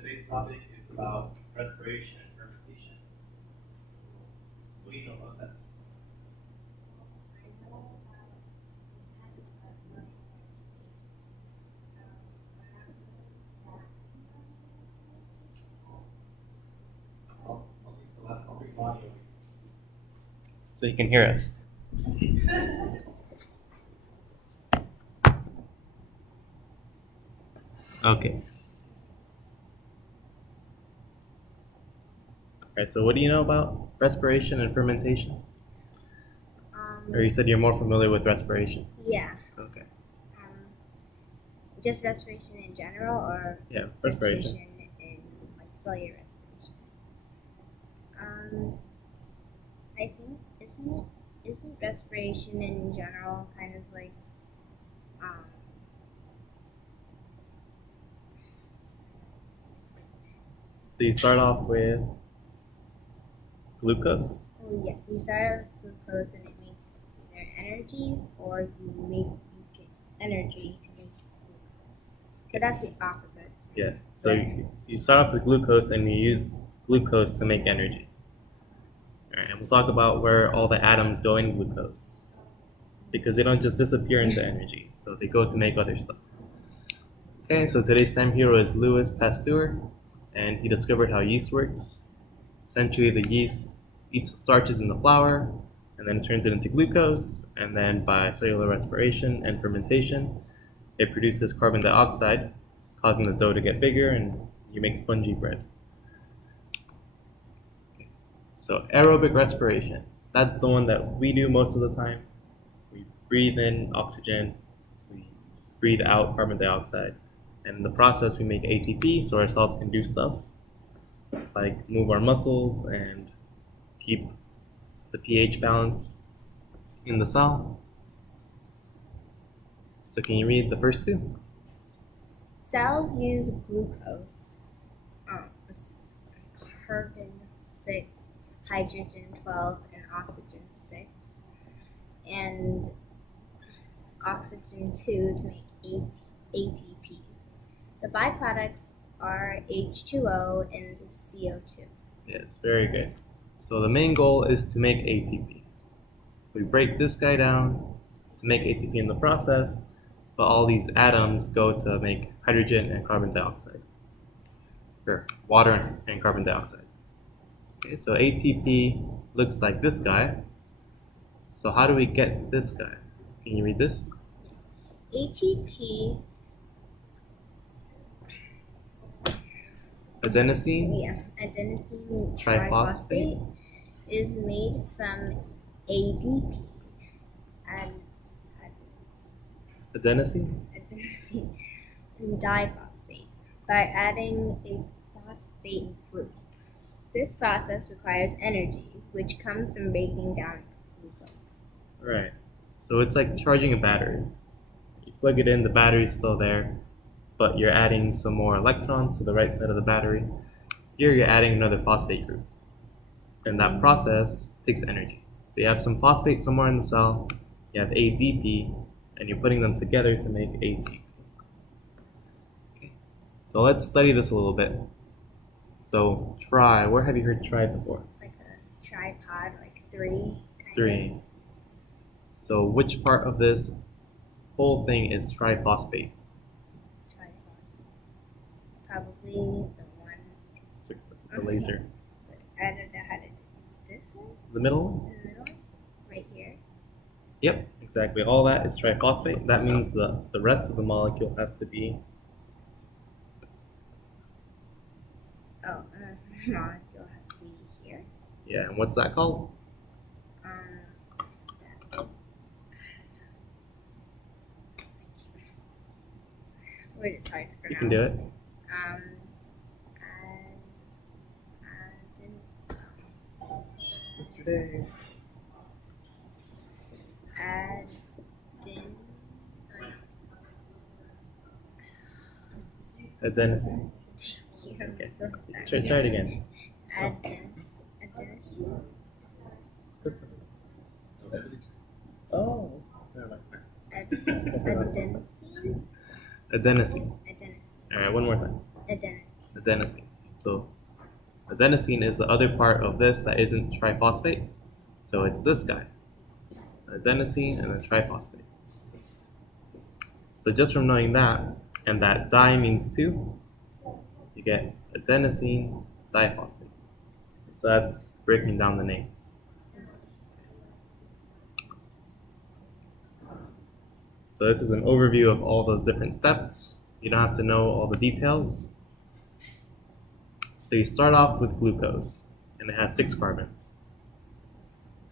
Today's topic is about respiration and fermentation. What do you know about that? I'll bring audio so you can hear us. Okay. Alright, so what do you know about respiration and fermentation? Or you said you're more familiar with respiration? Yeah. Okay. Just respiration in general, or Yeah, respiration. in like cellular respiration. I think isn't respiration in general kind of like So you start off with glucose. oh yeah, you start with glucose and it makes either energy or you get energy to make glucose. But that's the opposite. Yeah. So you start off with glucose and you use glucose to make energy. Alright, and we'll talk about where all the atoms go in glucose. Because they don't just disappear into energy, so they go to make other stuff. Okay, so today's time hero is Louis Pasteur, and he discovered how yeast works. Essentially, the yeast eats the starches in the flour, and then turns it into glucose, and then by cellular respiration and fermentation, it produces carbon dioxide, causing the dough to get bigger, and you make spongy bread. Okay. So aerobic respiration, that's the one that we do most of the time. We breathe in oxygen, we breathe out carbon dioxide, and in the process we make ATP so our cells can do stuff like move our muscles and keep the pH balance in the cell. So can you read the first two? Cells use glucose, carbon 6, hydrogen 12, and oxygen 6, and oxygen 2 to make ATP. The byproducts are H2O and CO2. Yes, very good. So the main goal is to make ATP. We break this guy down to make ATP in the process, but all these atoms go to make hydrogen and carbon dioxide, or water and carbon dioxide. Okay, so ATP looks like this guy. So how do we get this guy? Can you read this? ATP, Adenosine triphosphate is made from ADP and adenosine diphosphate by adding a phosphate group. This process requires energy, which comes from breaking down glucose. Right. So it's like charging a battery. You plug it in, the battery's still there, but you're adding some more electrons to the right side of the battery. Here you're adding another phosphate group. And that process takes energy. So you have some phosphate somewhere in the cell, you have ADP, and you're putting them together to make ATP. Okay. So let's study this a little bit. So where have you heard tri before? Like a tripod, like three. Three. So which part of this whole thing is triphosphate? Triphosphate. Probably the one. So the laser. I don't know how to do this one. The middle? The middle one? Right here. Yep, Exactly. All that is triphosphate. That means the rest of the molecule has to be. Oh, this molecule has to be here. Yeah, and what's that called? Word is hard to pronounce. You can do it. Yesterday. Adenosine. Okay. Try it again. Adenosine. Oh. Adenosine. Adenosine. Adenosine. All right, one more time. Adenosine. Adenosine. So adenosine is the other part of this that isn't triphosphate. So it's this guy. Adenosine and then triphosphate. So just from knowing that, and that di means two, you get adenosine diphosphate. So that's breaking down the names. So this is an overview of all those different steps. You don't have to know all the details. So you start off with glucose, and it has 6 carbons.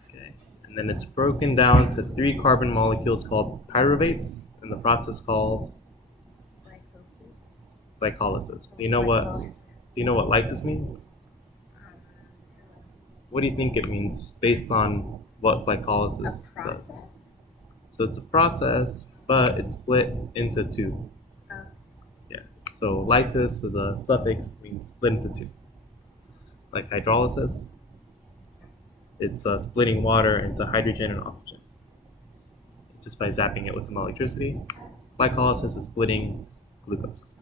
Okay. And then it's broken down to 3 carbon molecules called pyruvates, and the process called glycolysis. Do you know what lysis means? What do you think it means based on what glycolysis does? So it's a process, but it's split into 2. Yeah. So lysis, so the suffix means split into 2. Like hydrolysis, it's splitting water into hydrogen and oxygen just by zapping it with some electricity. Glycolysis is splitting glucose.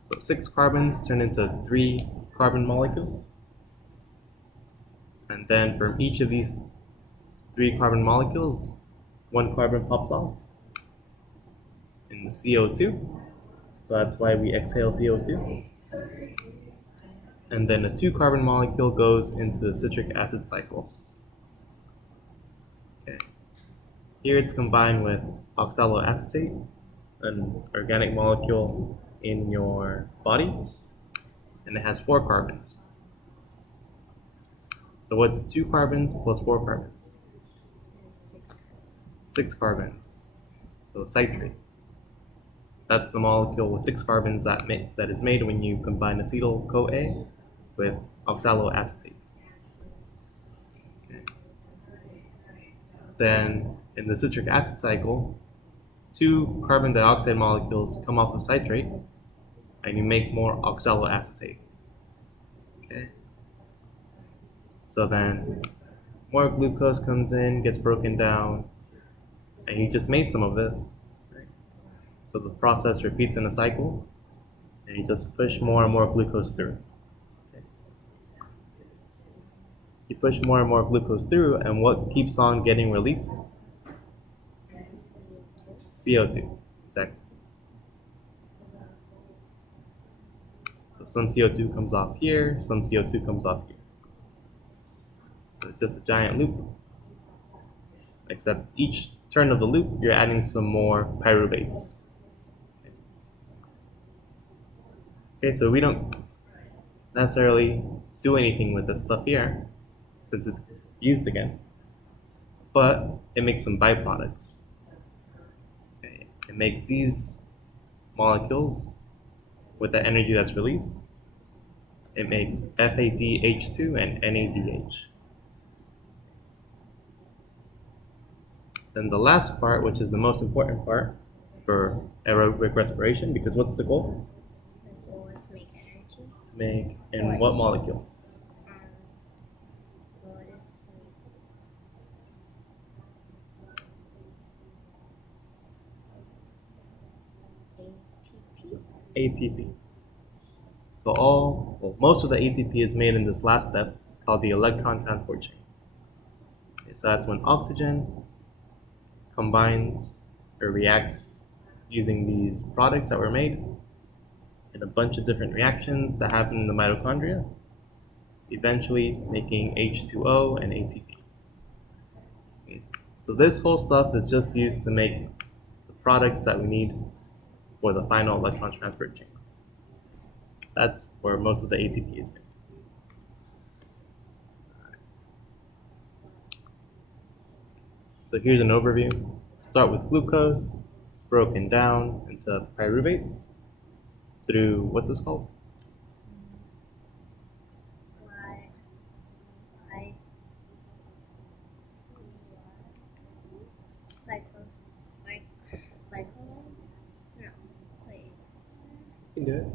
So 6 carbons turn into 3 carbon molecules. And then from each of these 3 carbon molecules, 1 carbon pops off in the CO2. So that's why we exhale CO2. And then a 2 carbon molecule goes into the citric acid cycle. Okay. Here it's combined with oxaloacetate, an organic molecule in your body, and it has 4 carbons. So what's 2 carbons plus 4 carbons? 6 carbons. So citrate. That's the molecule with 6 carbons that is made when you combine acetyl-CoA with oxaloacetate. Okay. Then in the citric acid cycle, 2 carbon dioxide molecules come off of citrate, and you make more oxaloacetate. Okay. So then more glucose comes in, gets broken down, and you just made some of this. Right? So the process repeats in a cycle, and you just push more and more glucose through. Okay. You push more and more glucose through, and what keeps on getting released? CO2. Exactly. So some CO2 comes off here, some CO2 comes off here. So it's just a giant loop. Except each turn of the loop, you're adding some more pyruvates. Okay, so we don't necessarily do anything with this stuff here, since it's used again. But it makes some byproducts. Okay, it makes these molecules with the energy that's released. It makes FADH2 and NADH. Then the last part, which is the most important part for aerobic respiration, because what's the goal? The goal is to make energy. To make in what molecule? The goal is to make ATP. So most of the ATP is made in this last step called the electron transport chain. Okay, so that's when oxygen combines or reacts using these products that were made in a bunch of different reactions that happen in the mitochondria, eventually making H2O and ATP. Okay, So this whole stuff is just used to make the products that we need for the final electron transport chain. That's where most of the ATP is made. So here's an overview. Start with glucose. It's broken down into pyruvates through, what's this called? You can do it.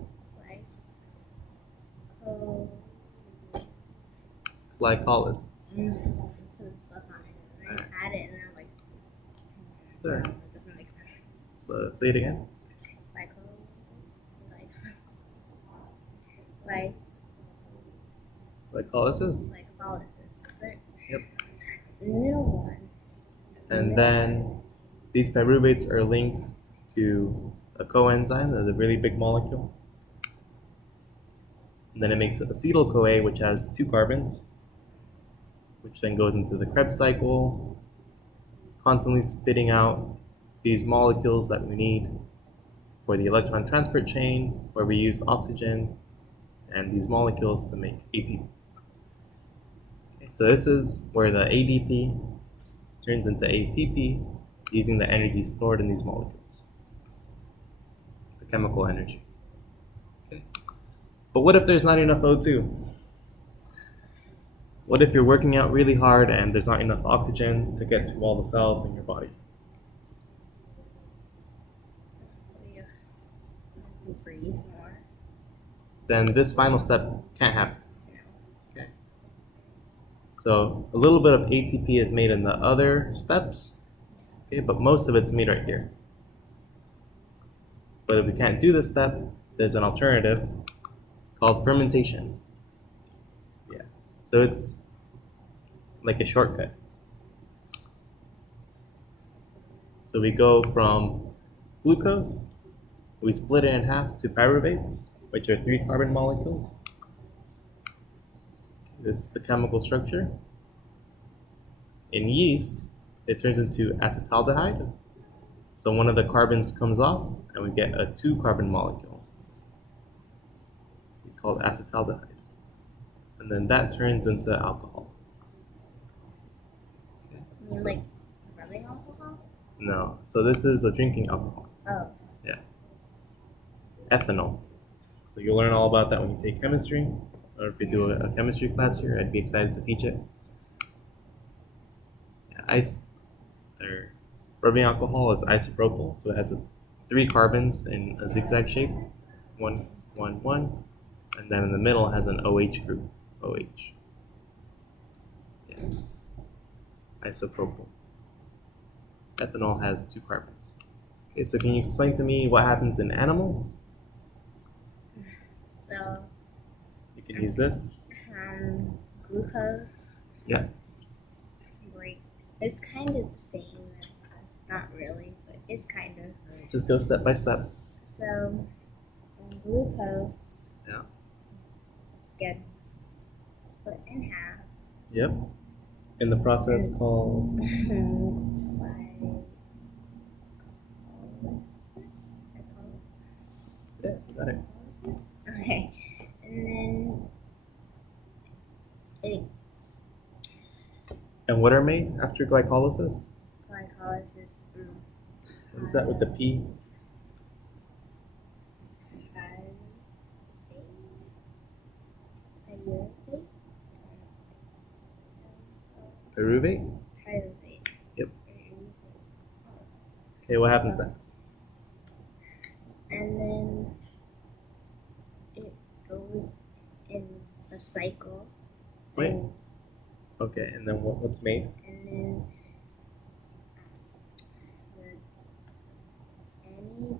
Glycolysis. I had it and I'm like, Sure. it doesn't make sense. So say it again. Glycolysis. Glycolysis. Yep. The middle one. And then these pyruvates are linked to a coenzyme, that's a really big molecule. And then it makes acetyl-CoA, which has 2 carbons, which then goes into the Krebs cycle, constantly spitting out these molecules that we need for the electron transport chain, where we use oxygen and these molecules to make ATP. Okay, so this is where the ADP turns into ATP using the energy stored in these molecules, the chemical energy. Okay. But what if there's not enough O2? What if you're working out really hard and there's not enough oxygen to get to all the cells in your body? To breathe more. Then this final step can't happen. Okay. So a little bit of ATP is made in the other steps, okay, but most of it's made right here. But if we can't do this step, there's an alternative called fermentation. Yeah. So it's like a shortcut. So we go from glucose, we split it in half to pyruvates, which are 3 carbon molecules. This is the chemical structure. In yeast, it turns into acetaldehyde. So one of the carbons comes off and we get a 2 carbon molecule. It's called acetaldehyde. And then that turns into alcohol. You mean like rubbing alcohol? No. So this is the drinking alcohol. Oh. Yeah. Ethanol. So you'll learn all about that when you take chemistry. Or if you do a chemistry class here, I'd be excited to teach it. Yeah, rubbing alcohol is isopropyl, so it has 3 carbons in a zigzag shape, 1, 1, 1, and then in the middle has an OH group, OH. Yeah. Isopropyl. Ethanol has 2 carbons. Okay, so can you explain to me what happens in animals? So You can use this. Glucose. Yeah. Breaks. It's kind of the same as us, not really, but it's kind of. Just go step by step. So glucose Yeah. gets split in half. Yep. In the process called Yeah, got it. Okay, and then it And what are made after glycolysis? glycolysis. What is that with the P? Pyruvate? Pyruvate. Yep. Okay, what happens next? And then it goes in a cycle. Wait. And, Okay, and then what's made? and then the NAD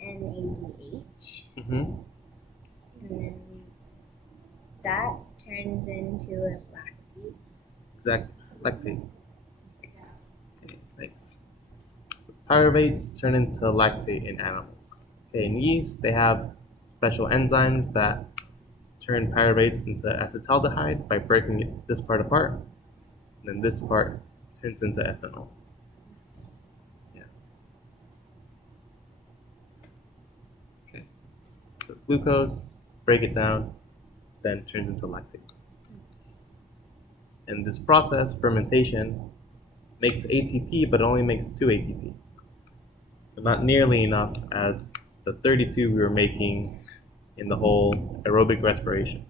and the NADH. Mm-hmm. And then that turns into a lactate. Exact lactate. Okay, thanks. So pyruvates turn into lactate in animals. Okay, in yeast, they have special enzymes that turn pyruvates into acetaldehyde by breaking this part apart, and then this part turns into ethanol. Yeah. Okay. So glucose, break it down, then turns into lactate. And this process, fermentation, makes ATP, but only makes 2 ATP. So not nearly enough as the 32 we were making in the whole aerobic respiration.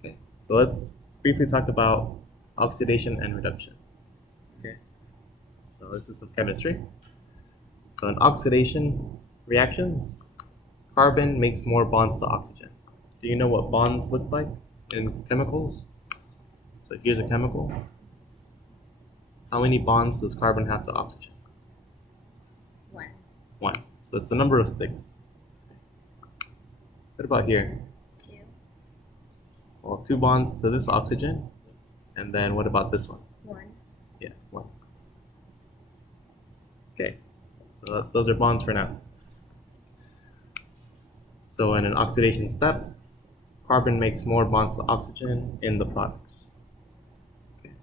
Okay, so let's briefly talk about oxidation and reduction. Okay, so this is some chemistry. So in oxidation reactions, carbon makes more bonds to oxygen. Do you know what bonds look like in chemicals? So here's a chemical. How many bonds does carbon have to oxygen? 1. 1. So it's the number of sticks. What about here? 2. Well, 2 bonds to this oxygen. And then what about this one? 1. Yeah, 1. Okay, so those are bonds for now. So in an oxidation step, carbon makes more bonds to oxygen in the products. Okay.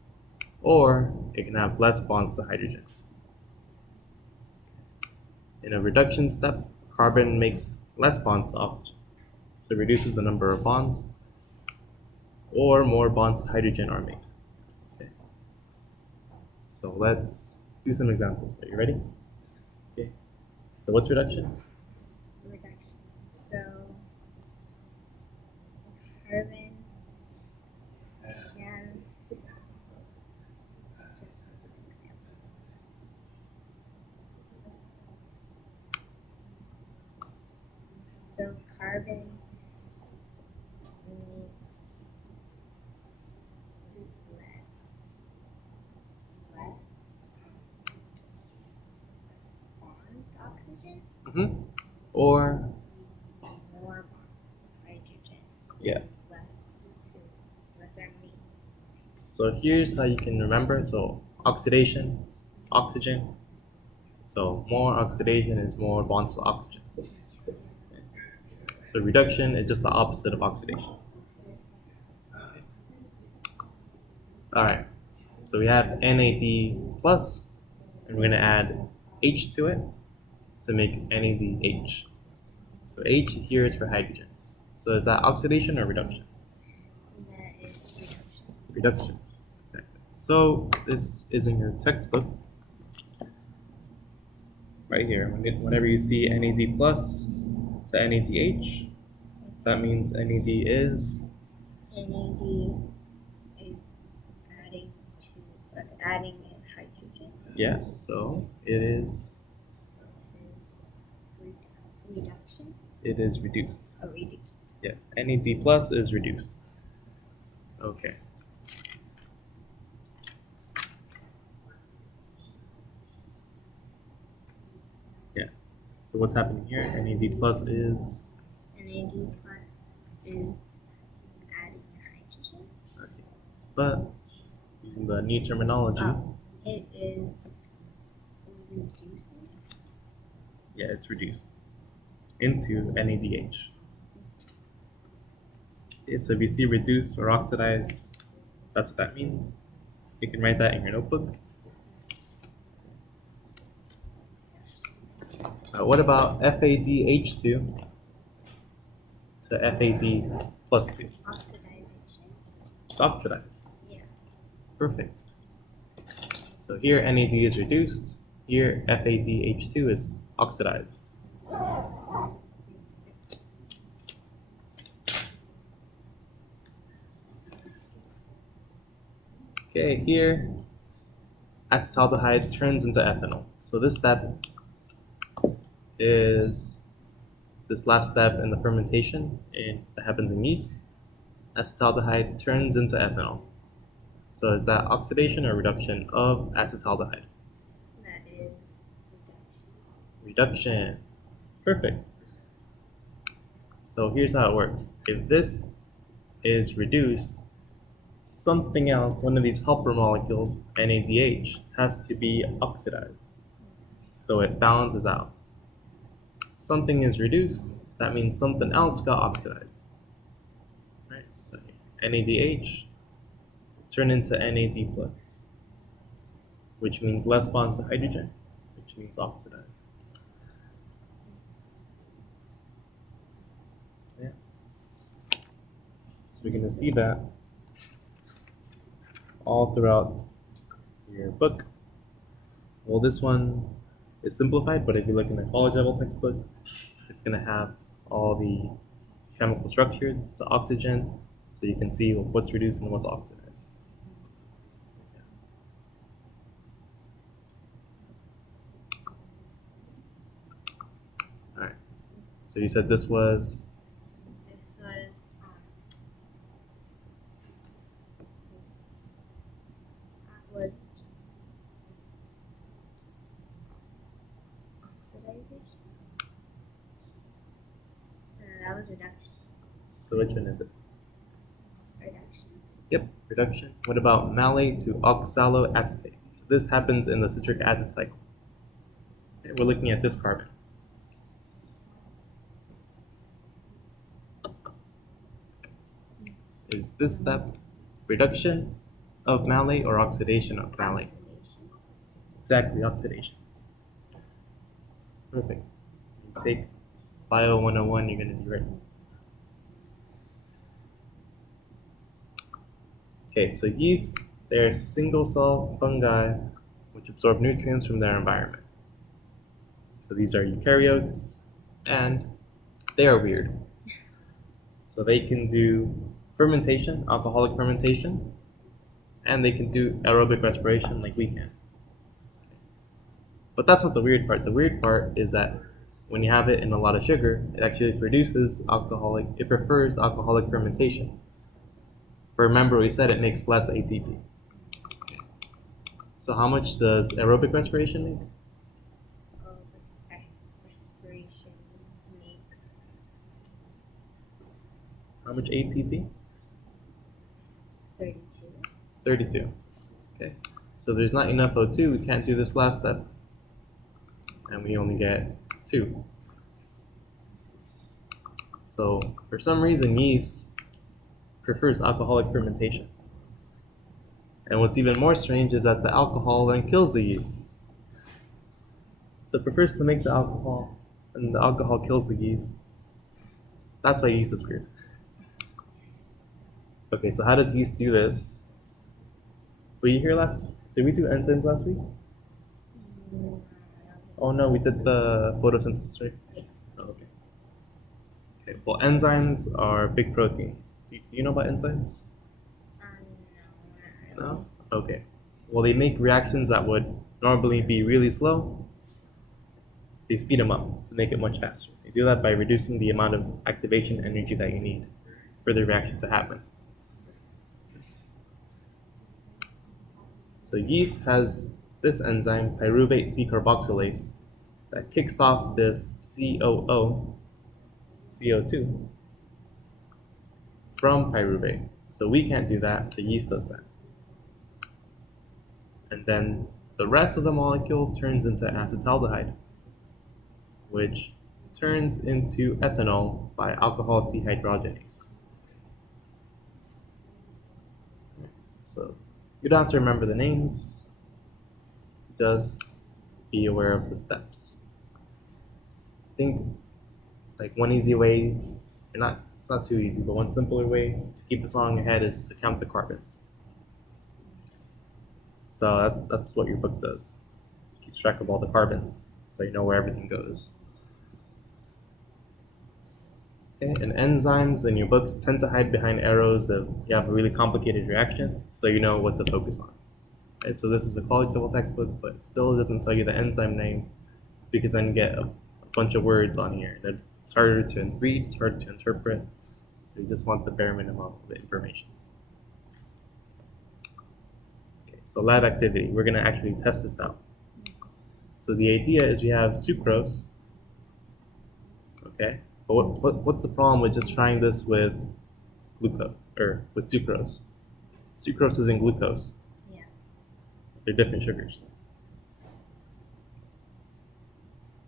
Or it can have less bonds to hydrogen. In a reduction step, carbon makes less bonds to oxygen. So it reduces the number of bonds, or more bonds to hydrogen are made. Okay. So let's do some examples. Are you ready? Okay. So what's reduction? Reduction. So carbon can just an example. So carbon makes less bonds to oxygen, Or, more bonds to hydrogen. yeah. Less are made. So here's how you can remember. So oxidation, oxygen. So more oxidation is more bonds to oxygen. So reduction is just the opposite of oxidation. All right. So we have NAD plus, and we're going to add H to it to make NADH. So H here is for hydrogen. So is that oxidation or reduction? That is reduction. Reduction. Exactly. So this is in your textbook. Right here. Whenever you see NAD plus to NADH, that means NAD is NAD is adding in hydrogen. yeah. So it is Reduction. it is reduced. Or reduced. Yeah. NAD plus is reduced. Okay. Yeah. So what's happening here? NAD plus is NAD plus is adding hydrogen. okay. But using the new terminology, It is reducing. yeah, it's reduced into NADH. Okay, so if you see reduced or oxidized, that's what that means. You can write that in your notebook. What about FADH2 to FAD plus 2? Oxidization. It's oxidized. Yeah. Perfect. So here NAD is reduced, here FADH2 is oxidized. Okay, here acetaldehyde turns into ethanol. So this step is this last step in the fermentation that happens in yeast. Acetaldehyde turns into ethanol. So is that oxidation or reduction of acetaldehyde? That is reduction. Reduction. Perfect. So here's how it works. If this is reduced, something else, one of these helper molecules, NADH, has to be oxidized. So it balances out. Something is reduced, that means something else got oxidized. Right? So NADH turned into NAD+, which means less bonds to hydrogen, which means oxidized. Yeah. So we're going to see that all throughout your book. Well, this one is simplified, but if you look in the college level textbook, it's going to have all the chemical structures to oxygen, so you can see what's reduced and what's oxidized. All right. So you said this was was oxidization. That was reduction. So which one is it? Reduction. Yep, reduction. What about malate to oxaloacetate? So this happens in the citric acid cycle. Okay, we're looking at this carbon. Is this step reduction of malate or oxidation of malate? Oxidation. Exactly, oxidation. Perfect. You take Bio 101, you're going to be right. Okay, so yeast, they're single cell fungi which absorb nutrients from their environment. So these are eukaryotes, and they are weird. So they can do fermentation, alcoholic fermentation, and they can do aerobic respiration like we can. But that's not the weird part. The weird part is that when you have it in a lot of sugar, it actually prefers alcoholic fermentation. But remember, we said it makes less ATP. So how much does aerobic respiration make? Respiration makes How much ATP? 32. 32. Okay. So there's not enough O2, we can't do this last step. And we only get 2. So for some reason, yeast prefers alcoholic fermentation. And what's even more strange is that the alcohol then kills the yeast. So it prefers to make the alcohol, and the alcohol kills the yeast. That's why yeast is weird. Okay, so how does yeast do this? Were you here did we do enzymes last week? Oh no, we did the photosynthesis, right? Yeah. Oh, okay. Okay, well, enzymes are big proteins. Do you know about enzymes? No. No? Okay. Well, they make reactions that would normally be really slow. They speed them up to make it much faster. They do that by reducing the amount of activation energy that you need for the reaction to happen. So yeast has this enzyme, pyruvate decarboxylase, that kicks off this COO, CO2, from pyruvate. So we can't do that, the yeast does that. And then the rest of the molecule turns into acetaldehyde, which turns into ethanol by alcohol dehydrogenase. So you don't have to remember the names, just be aware of the steps. I think like one easy way, it's not too easy, but one simpler way to keep this all in your head is to count the carbons. So that's what your book does. It keeps track of all the carbons, so you know where everything goes. Okay, and enzymes in your books tend to hide behind arrows if you have a really complicated reaction, so you know what to focus on. Okay, so this is a college level textbook, but it still doesn't tell you the enzyme name, because then you get a bunch of words on here. It's harder to read, it's harder to interpret, so you just want the bare minimum of the information. Okay, so lab activity, we're gonna actually test this out. So the idea is we have sucrose, okay? But what's the problem with just trying this with glucose, or with sucrose? Sucrose isn't glucose. Yeah. They're different sugars.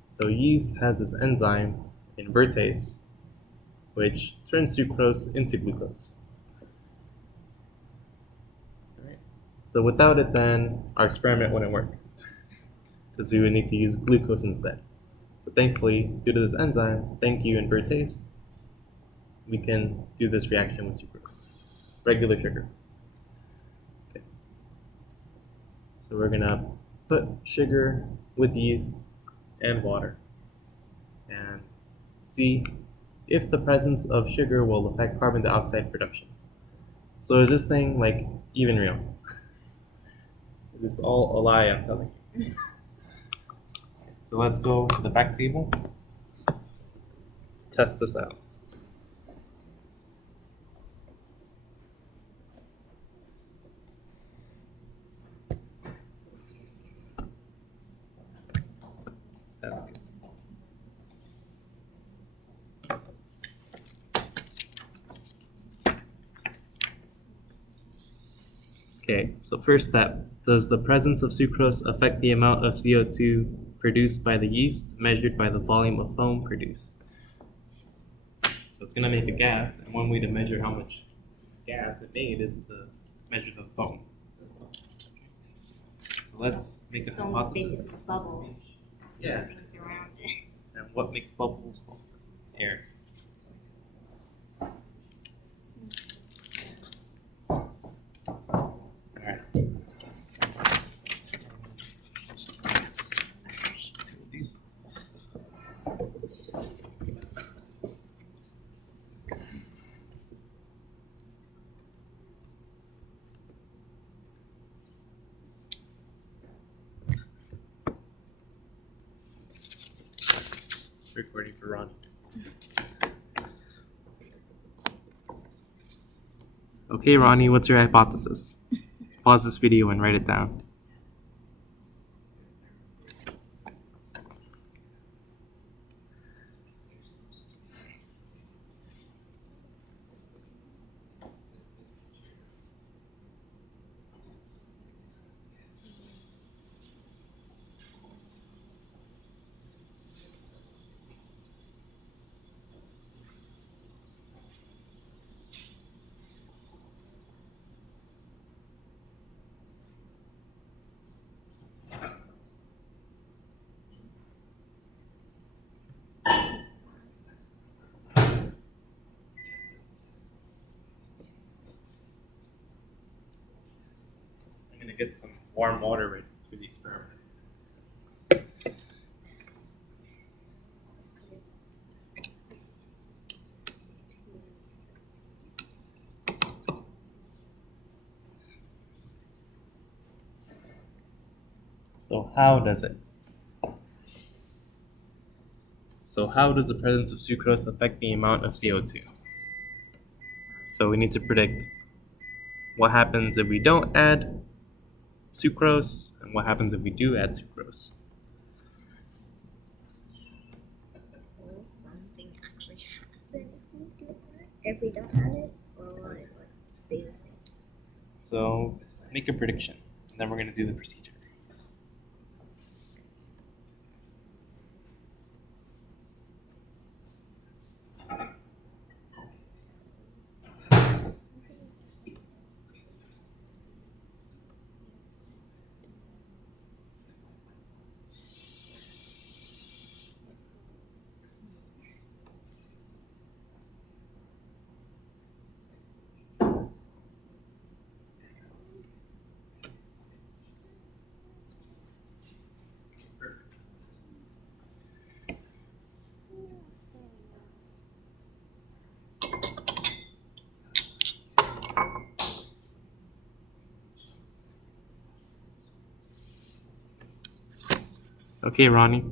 So yeast has this enzyme, invertase, which turns sucrose into glucose. Alright. So without it, then our experiment wouldn't work, because we would need to use glucose instead. But thankfully, due to this enzyme, thank you invertase, we can do this reaction with sucrose, regular sugar. Okay. So we're gonna put sugar with yeast and water and see if the presence of sugar will affect carbon dioxide production. So is this thing like even real? It's all a lie, I'm telling you. So let's go to the back table to test this out. That's good. Okay, so first step, does the presence of sucrose affect the amount of CO2 produced by the yeast measured by the volume of foam produced? So it's going to make a gas, and one way to measure how much gas it made is to measure the foam. So let's make a Foam is hypothesis. basically bubbles. Yeah. Things around it. And what makes bubbles? Air. Alright. Two of these. Recording for Ron. Okay, Ronnie, what's your hypothesis? Pause this video and write it down. I'm gonna get some warm water ready for the experiment. So how does the presence of sucrose affect the amount of CO2? So we need to predict what happens if we don't add sucrose and what happens if we do add sucrose. Will something actually happen if we don't add it, or will it just stay the same? So make a prediction, and then we're going to do the procedure. Okay, Ronnie.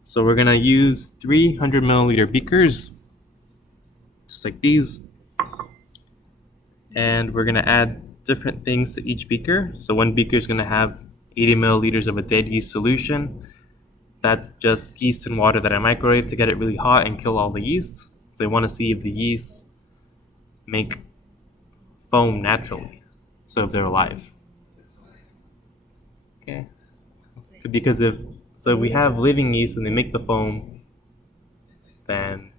So we're gonna use 300 milliliter beakers, just like these. And we're gonna add different things to each beaker. So one beaker is gonna have 80 milliliters of a dead yeast solution. That's just yeast and water that I microwave to get it really hot and kill all the yeast. So I wanna see if the yeast make foam naturally, so if they're alive. Okay. Because if we have living yeast and they make the foam, then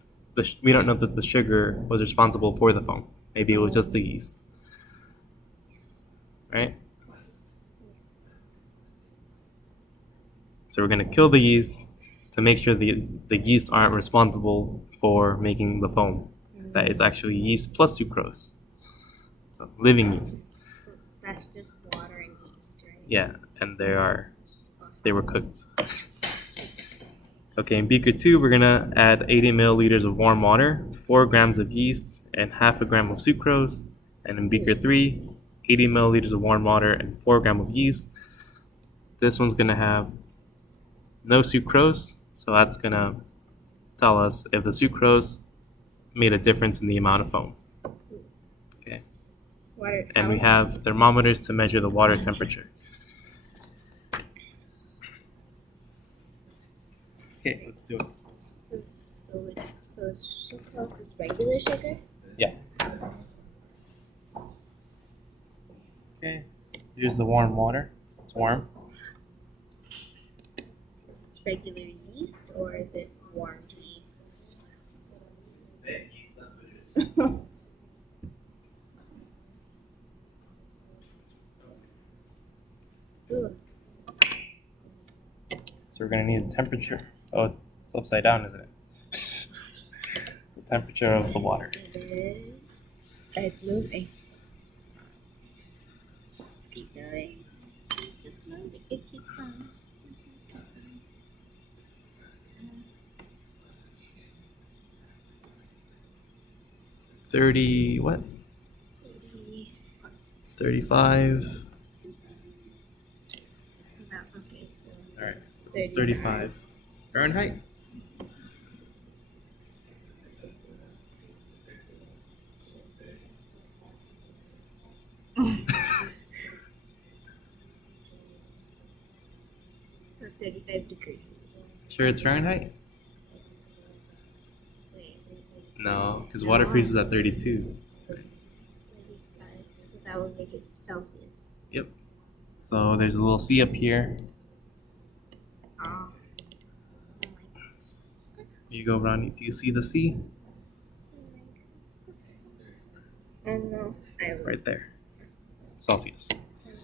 we don't know that the sugar was responsible for the foam. Maybe it was just the yeast, right? So we're going to kill the yeast to make sure the yeast aren't responsible for making the foam. That it's actually yeast plus sucrose. So living yeast. So that's just water and yeast, right? Yeah, and they were cooked. Okay, in beaker 2, we're gonna add 80 milliliters of warm water, 4 grams of yeast, and half a gram of sucrose. And in beaker 3, 80 milliliters of warm water and 4 grams of yeast. This one's gonna have no sucrose, so that's gonna tell us if the sucrose made a difference in the amount of foam. Okay, Water. and we have thermometers to measure the water temperature. Okay, let's do it. So sucrose is regular sugar? Yeah. Okay, here's the warm water. It's warm. Is it regular yeast or is it warmed yeast? Ooh. So we're gonna need a temperature. Oh, it's upside down, isn't it? The temperature of the water. It is. It's moving. Keep going. It's just moving. It keeps on. 30 what? 35. No, okay, so All right, so it's 35 Fahrenheit. so 35 degrees. Sure, it's Fahrenheit? Wait, No, because water freezes at 32. 35. So that would make it Celsius. Yep. So there's a little C up here. Oh. Here you go, Ronnie. Do you see the C? Oh no, I would. Right there. Celsius.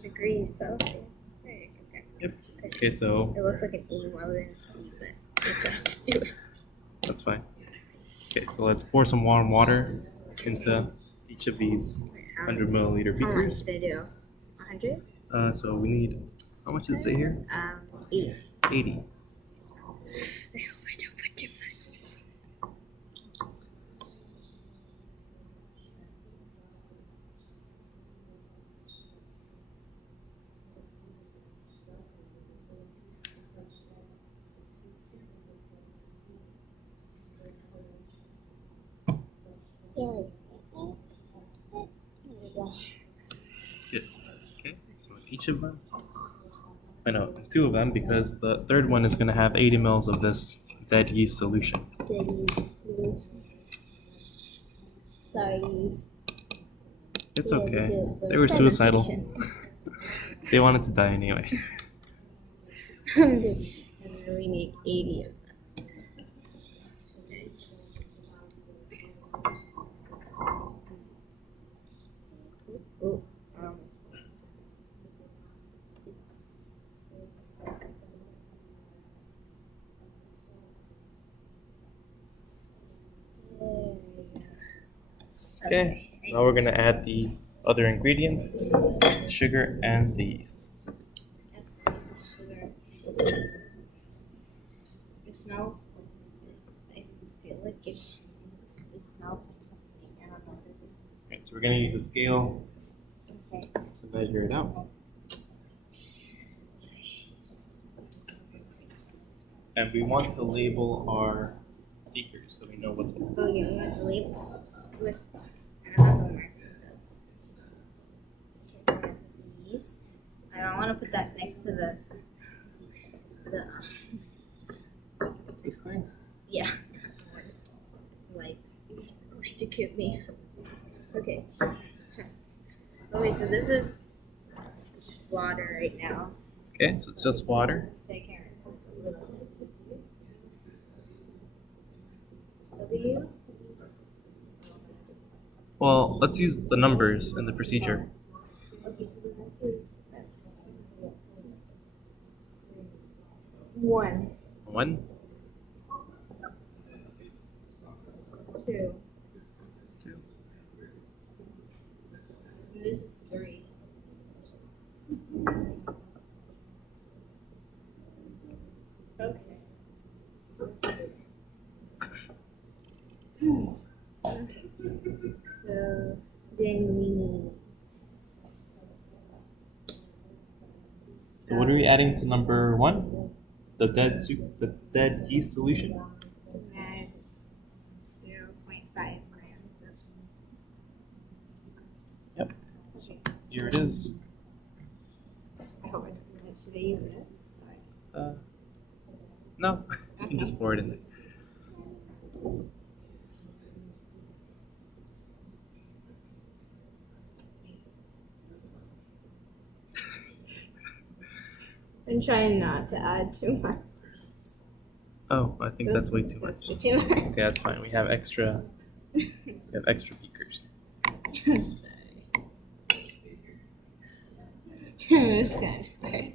Degrees Celsius. Right, okay. Yep. Okay, so It looks like an E rather than a C, but it does do a C. that's fine. Okay, so let's pour some warm water into each of these Wait, how 100 milliliter How much beakers. did I do? 100? So we need, how much does it say here? 80. 80. I hope I don't put too much. There we go. Good. Okay, so in each of them, I know, two of them, because the third one is going to have 80 mils of this dead yeast solution. Dead yeast solution. Sorry, yeast. It's Yeah, okay. we do it for They were suicidal. fermentation. They wanted to die anyway. And then we need 80 of them. Oh, Okay, now we're going to add the other ingredients, sugar and the yeast. Sugar. It smells. I feel like it smells like something. I don't know what it is. Right, so we're going to use a scale Okay. to measure it out. And we want to label our beakers so we know what's what. Oh yeah, you have to label with. I don't have a marker though. Okay, so I have the yeast. I don't want to put that next to the. This thing? Yeah. Like, going to cute me. Okay. Okay, so this is water right now. Okay, so it's just water. So I can't. W. Well, let's use the numbers in the procedure. Okay, so this is 1. 1, This is 2. 2. And this is 3. Okay. Okay. So then we need. So what are we adding to number 1? The dead yeast solution? Add 0.5 grams of sucrose. Yep. Okay. Here it is. I hope I don't know. Should I use this? No, you can just pour it in there. I'm trying not to add too much. Oh, I think that's way too much. That's way too much. Okay, that's fine. We have extra beakers. Sorry. I'm just kind of hard.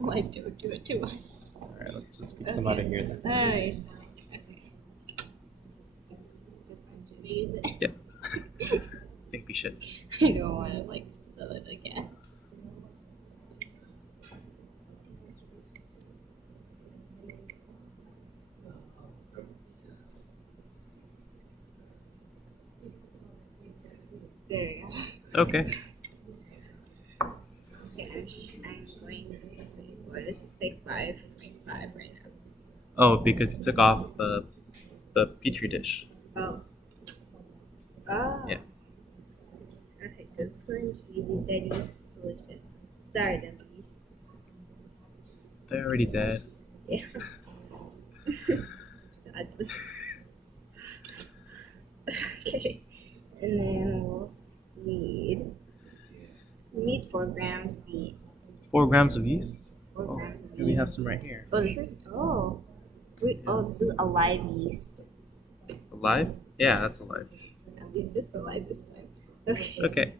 Like, don't do it too much. Alright, let's just scoop some out of here then. Sorry. Okay. This time should I use it? Yep. I think we should. I don't want to like spill it again. There we go. Okay. Okay, I'm going. What does it say? 5.5 right now. Oh, because you took off the petri dish. Oh. Oh. Yeah. Okay, so this one should be the dead yeast solution. Sorry, dead yeast. They're already dead. Yeah. Sadly. Okay. And then we'll need 4 grams of yeast. 4 grams of yeast? 4 Oh, grams of yeast. here we have some right here. Oh, this is this is a live yeast. Alive? Yeah, that's alive. At least it's alive this time. Okay. Okay.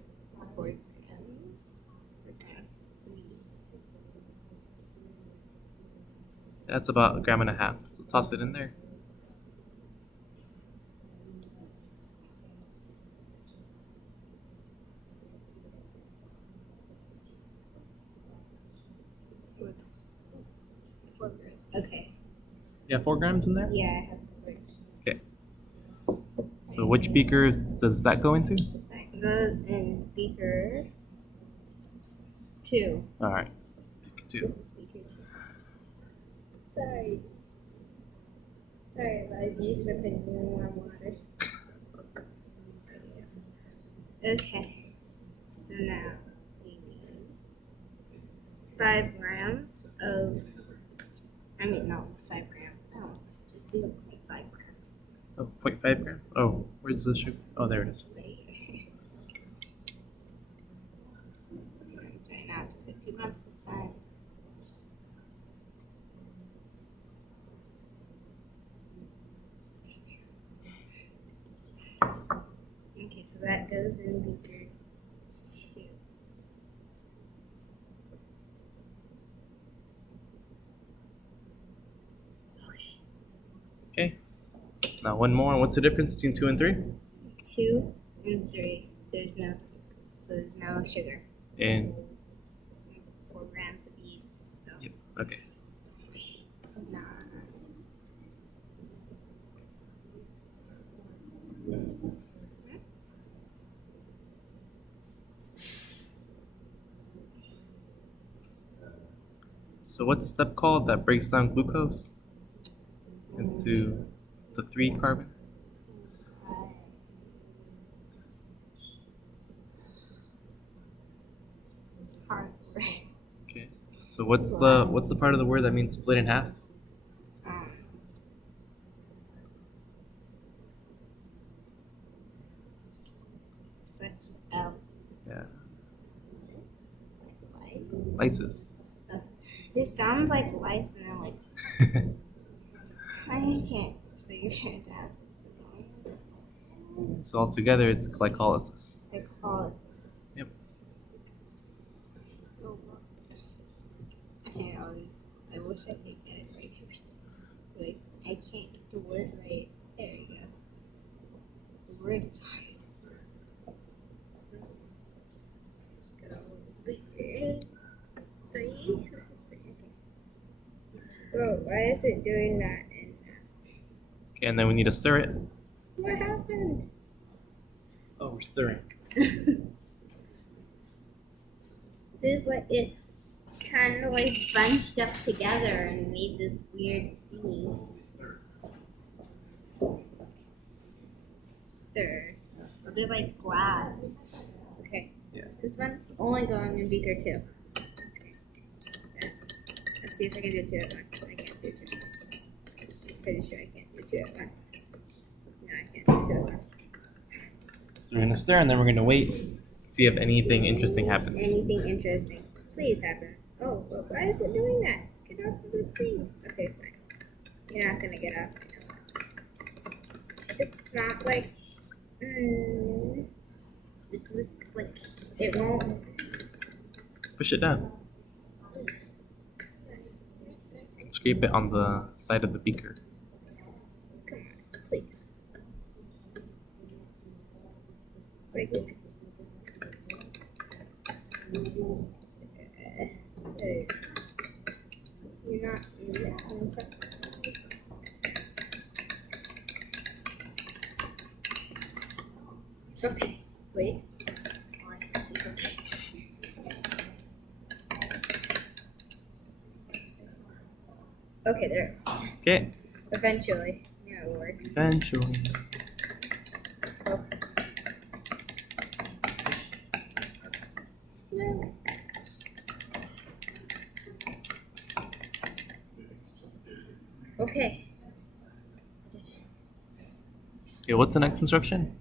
4 grams. 4 grams of yeast. That's about 1.5 grams. So toss it in there. With 4 grams. Okay. Yeah, 4 grams in there? Yeah, I have 4 grams. Okay. So which beaker does that go into? That goes in beaker 2. Alright. This 2. is beaker 2. Sorry. Sorry, live yeast for putting in warm water. Okay. So now we need 5 grams of. No, 5 grams. No, just 0.5 grams. Oh, 0.5 gram? Oh, where's the sugar? Oh, there it is. Right here. Try not to put too much this time. Okay, so that goes in beaker 2. Okay. Now one more. What's the difference between 2 and 3? 2 and 3. There's no sugar, so there's no sugar. And 4 grams of yeast. So. yep. Okay. Nah. So what's the step called that breaks down glucose into the 3 carbon? It's hard. Okay. So what's the part of the word that means split in half? So it's L. Yeah. Like, Lysis. this sounds like lice, and I'm like, I can't figure it out. It's annoying. So altogether, it's glycolysis. Glycolysis. Yep. So, I wish I could get it right first. Like, I can't get the word right. There you go. The word is hard. Go. Three? This is three. Okay. Bro, why is it doing that? Okay, and then we need to stir it. What happened? Oh, we're stirring. There's like it kind of like bunched up together and made this weird thingy. They're like glass. Okay. Yeah. This one's only going in beaker 2. Okay. Let's see if I can do 2 at once. I can't do 2. I'm pretty sure I can't do 2 at once. No, I can't do 2 at once. So we're gonna stir, and then we're gonna wait, see if anything interesting happens. Anything interesting. Please happen. Oh, well, why is it doing that? Get off of this thing. Okay, fine. You're not gonna get off. It's not like. It's like it won't. Push it down. And scrape it on the side of the beaker. Come on, please. It's like. You're not. Okay, wait. Oh, I see. Okay, there. Okay. Eventually, yeah, it'll work. Eventually. Oh. No. Okay. Okay, what's the next instruction?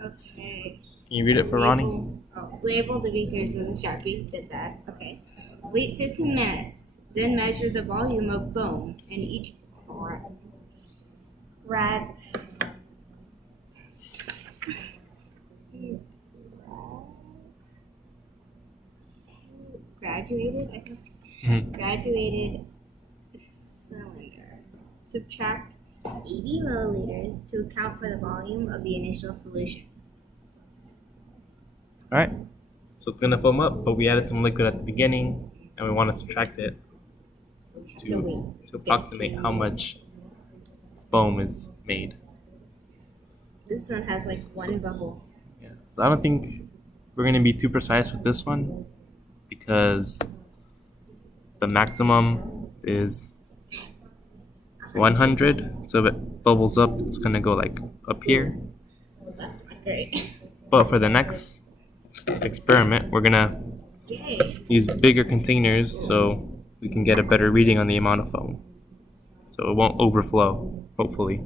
Okay. Can you read it for Ronnie? Label the beakers with a Sharpie. Did that. Okay. Wait 15 minutes. Then measure the volume of foam in each graduated, I think. Graduated cylinder. Subtract 80 milliliters to account for the volume of the initial solution. Alright. So it's gonna foam up, but we added some liquid at the beginning, and we want to subtract it So we have to to approximate how much foam is made. This one has like one bubble. Yeah. So I don't think we're gonna be too precise with this one because the maximum is 100. So if it bubbles up, it's gonna go like up here. So that's not great. But for the next experiment, we're gonna Yay. use bigger containers so we can get a better reading on the amount of foam. So it won't overflow, hopefully.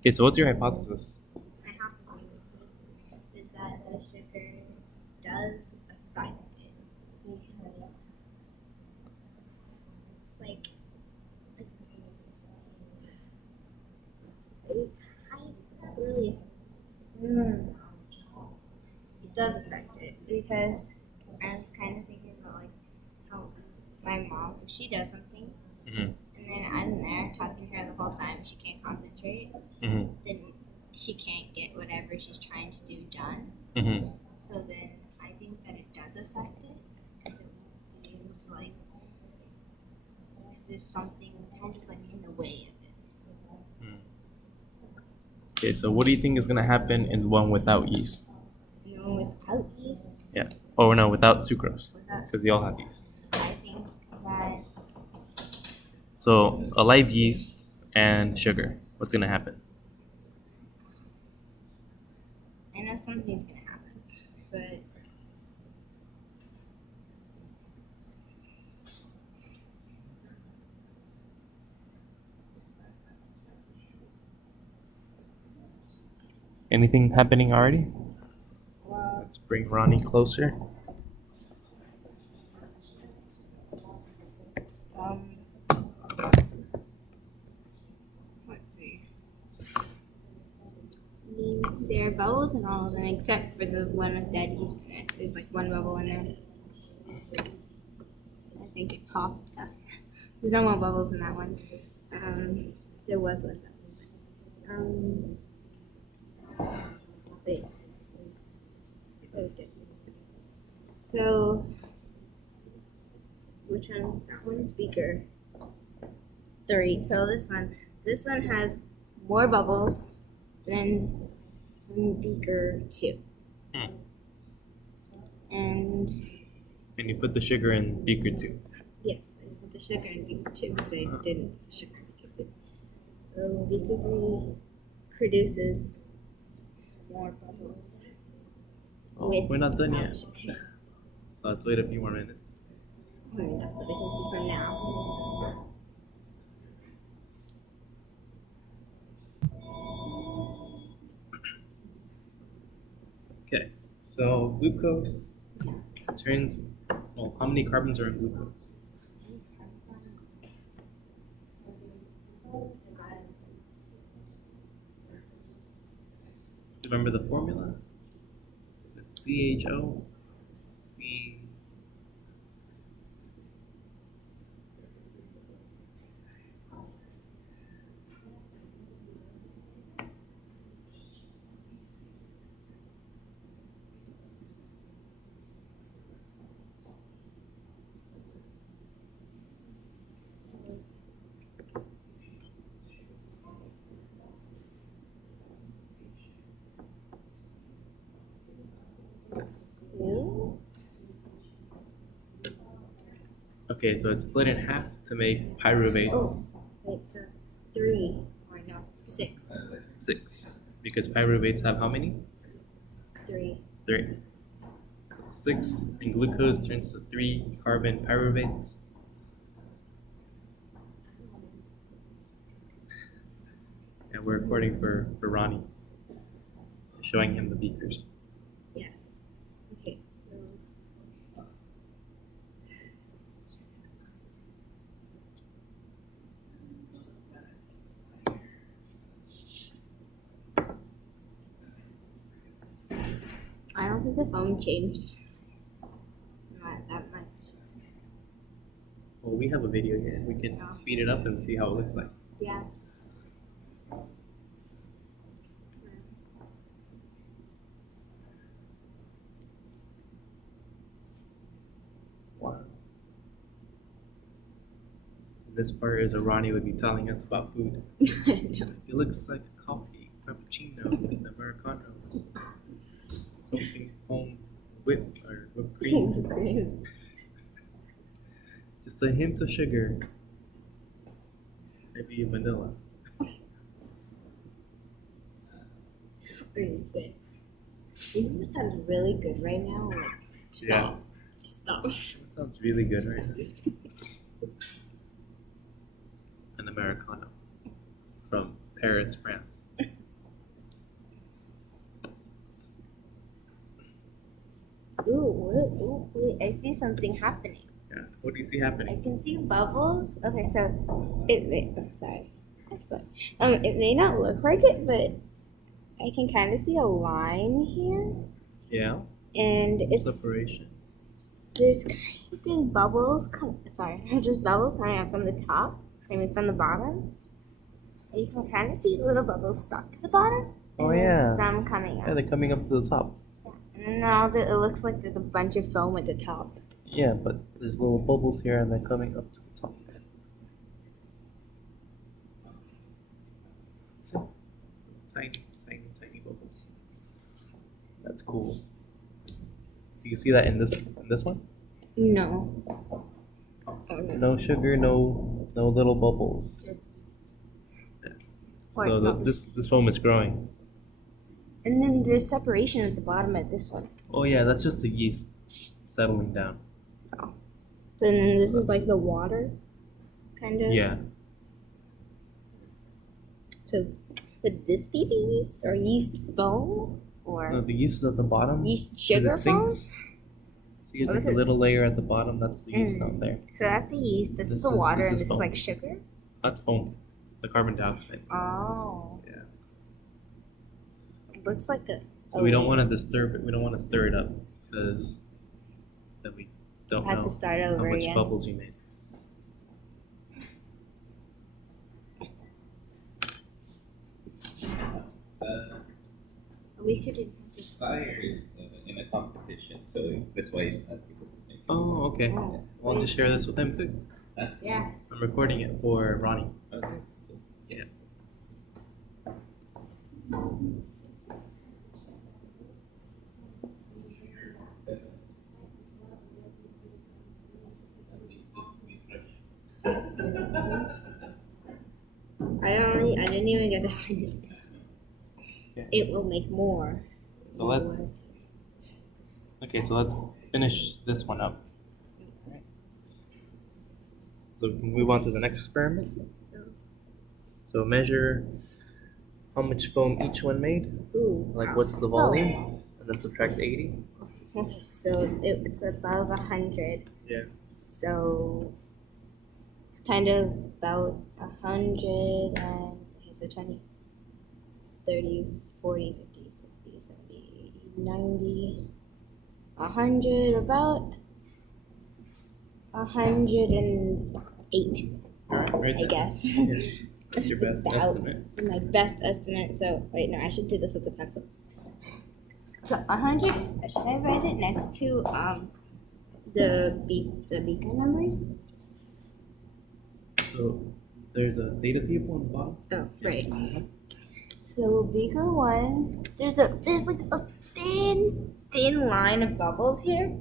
Okay, so what's your hypothesis? My hypothesis is that the sugar does affect it because it's like it kind of really it does affect it because I was kind of thinking about like how my mom, if she does something and then I'm there talking to her the whole time, she can't concentrate, then she can't get whatever she's trying to do done. So then I think that it does affect it because it won't be able to like, because there's something kind of like in the way of it. Okay, so what do you think is gonna happen in the one without yeast? No, without yeast. Yeah. Oh no, without sucrose, Without because they all have yeast. I think that So a live yeast and sugar, what's gonna happen? I know something's gonna happen, but Anything happening already? well, Let's bring Ronnie closer. um, There are bubbles in all of them except for the one with dead yeast in it. There's like one bubble in there. I think it popped. There's no more bubbles in that one. There was one. Wait. Okay. So, which one's that one? Speaker 3. So this one has more bubbles than beaker 2. And you put the sugar in beaker 2. yes, I put the sugar in beaker 2, but I didn't put the sugar in beaker 2. So beaker 3 produces more bubbles. Oh, we're not done yet. Sugar. So let's wait a few more minutes. I mean, that's what I can see from now. Okay, so glucose turns, well, how many carbons are in glucose? Remember the formula? It's CHO, C. Two. Okay, so it's split in half to make pyruvates. Oh, wait, so 3 or no, 6. 6. Because pyruvates have how many? 3. 3. So 6 and glucose turns to 3 carbon pyruvates. And we're recording for Ronnie, showing him the beakers. Yes. Okay, so I don't think the foam changed. Not that much. Well, we have a video here. We can speed it up and see how it looks like. Yeah. Wow. This part is where Ronnie would be telling us about food. It looks like coffee, frappuccino, Americano, something foamed whipped or whipped cream. Just a hint of sugar. Maybe vanilla. Wait, you know what sounds really good right now? Like, stop. Stop. That sounds really good right now. An Americano from Paris, France. Ooh, wait, I see something happening. Yeah. What do you see I happening? can see bubbles. Okay, so it may, I'm sorry. It may not look like it, but I can kind of see a line here. Yeah. And it's Separation. there's bubbles there's bubbles coming up from the top, I mean from the bottom. And you can kind of see little bubbles stuck to the bottom. Oh, and yeah. some coming up. Yeah, they're coming up to the top. And now it looks like there's a bunch of foam at the top. Yeah, but there's little bubbles here and they're coming up to the top. So, tiny, tiny, tiny bubbles. That's cool. Do you see that in this one? No. No sugar, no little bubbles. Just Yeah. Or So not. this foam is growing. And then there's separation at the bottom of this one. Oh yeah, that's just the yeast settling down. So then this is like the water, kind of. Yeah. So would this be the yeast or yeast foam or No, the yeast is at the bottom. yeast 'cause sugar it foam? sinks. See, it's Oh, like this a is- little layer at the bottom. That's the yeast down there. So that's the yeast. This is the water, and this is foam. like sugar. That's foam. The carbon dioxide. Oh. Yeah. looks like a. So we don't want to disturb it. We don't want to stir it up because then we don't Have know to start how over much again. bubbles we made. At least you did just. Sire is in a competition, so that's why he's not able to make it. Oh, okay. Oh, Well, I'll just share this with him too. yeah. I'm recording it for Ronnie. Okay. Yeah. I didn't even get to finish. Yeah. It will make more. So let's. Okay, so let's finish this one up. Alright. So we can move on to the next experiment. So measure how much foam each one made. Ooh. Like what's the volume, and then subtract 80. Okay, so it's above 100. Yeah. So it's kind of about 100 and okay, so 20, 30, 40, 50, 60, 70, 80, 90, 100, about 108, Right I there. guess. Yes. That's your best estimate. This is my best estimate. So wait, no, I should do this with the pencil. So 100. Should I write it next to the beaker numbers? So there's a data table on the bottom. Oh, right. So beaker 1. There's like a thin line of bubbles here,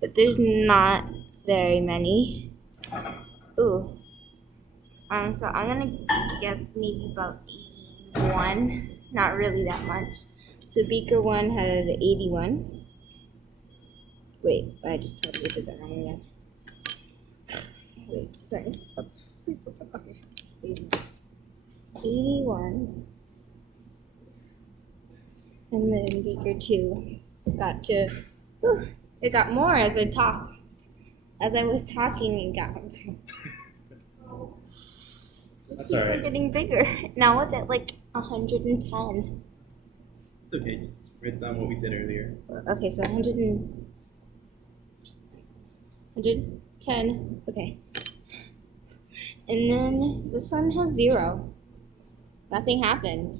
but there's not very many. Ooh. So I'm gonna guess maybe about 81. Not really that much. So beaker 1 had 81. Wait, I just totally did that wrong again. Wait, sorry. Oh, okay. 81. And then beaker 2 got to. It got more as I talked. As I was talking, it got. That's Keeps on alright. getting bigger. Now it's at like 110. It's okay. Just write down what we did earlier. Okay, so 110. Okay. And then this one has 0. Nothing happened.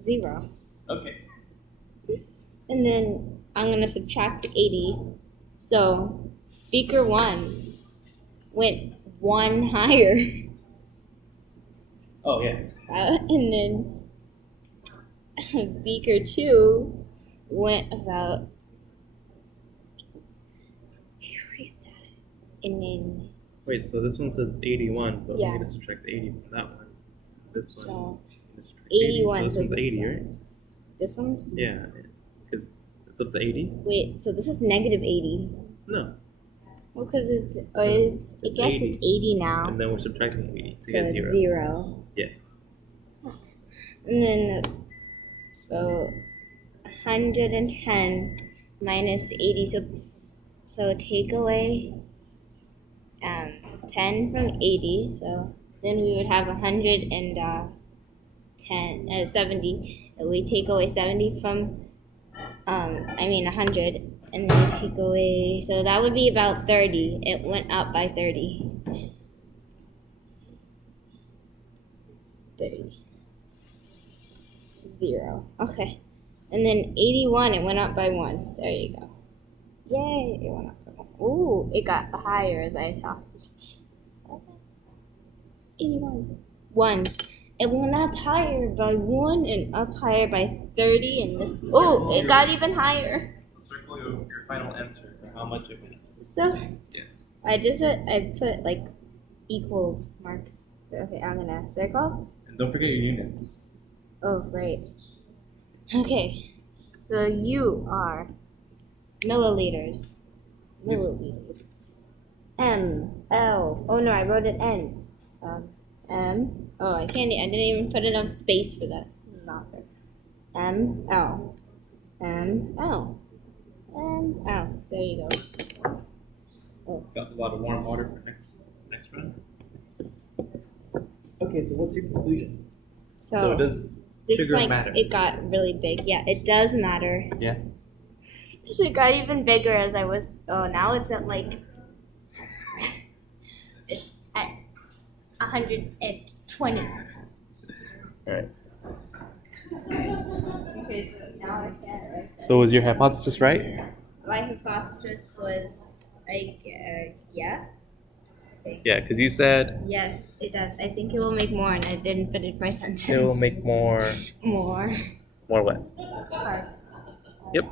0. Okay. And then I'm going to subtract 80. So beaker 1 went 1 higher. Oh yeah. And then beaker 2 went about. And then Wait. So this one says 81, but Yeah. we need to subtract 80 from that one. This one. so subtract 81, So this so one's this 80, one. right? this one's. Yeah. Because it's up to 80. Wait, so this is negative 80. No. Well, because it's I It's guess 80. it's 80 now. And then we're subtracting 80 to So get it's 0. 0. Yeah. And then, so 110 minus 80. So take away 10 from 80. So then we would have 70. And we take away 70 from 100. And then we take away, so that would be about 30. It went up by 30. 30. 0. Okay. And then 81, it went up by 1. There you go. Yay, it went up by 1. Ooh, it got higher as I talked. 81. 1. It went up higher by 1 and up higher by 30. And this, oh, it got even higher. Circle your final answer for how much it went. So, Yeah. I put like equals marks. Okay, I'm gonna circle. And don't forget your units. Oh, great. Okay, so you are milliliters. Milliliters. M-L. Oh no, I wrote it N. M. Oh, I didn't even put enough space for that. Not fair. M-L. M-L. M-L. There you go. Got a lot of warm water for next round. Okay, so what's your conclusion? So So, does This Sugar like matter. it got really big. Yeah, it does matter. Yeah. So it got even bigger as I was. Oh, now it's at like. It's at 120. All right. Okay, so now I get it right. So was your hypothesis right? My hypothesis was like, yeah. Yeah, because you said Yes, it does. I think it will make more, and I didn't finish my sentence. it will make more. more. More what? Hard. Yep.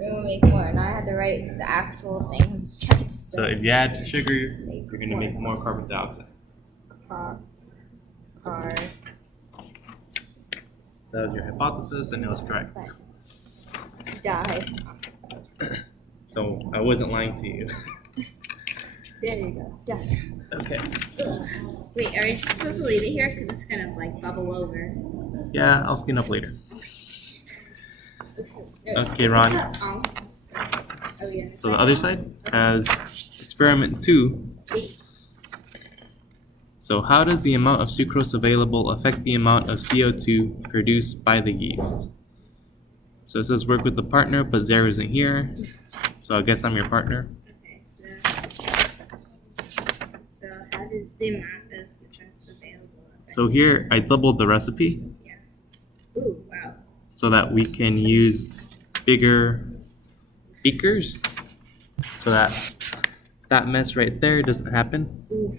It will make more, and I had to write the actual thing I was trying to say. So if you add sugar, you're gonna make more carbon dioxide. Car. That was your hypothesis, and it was correct. Die. So I wasn't lying to you. There you go. Die. Okay. Wait, are you supposed to leave it here? Because it's gonna like bubble over. Yeah, I'll clean up later. Okay, Ron. Oh, yeah. So the other side has experiment 2. So how does the amount of sucrose available affect the amount of CO2 produced by the yeast? So it says work with the partner, but 0 isn't here. So I guess I'm your partner. Okay, so how does the amount of citrus available affect? So here I doubled the recipe Yes. Ooh, wow. so that we can use bigger beakers so that that mess right there doesn't happen. Ooh.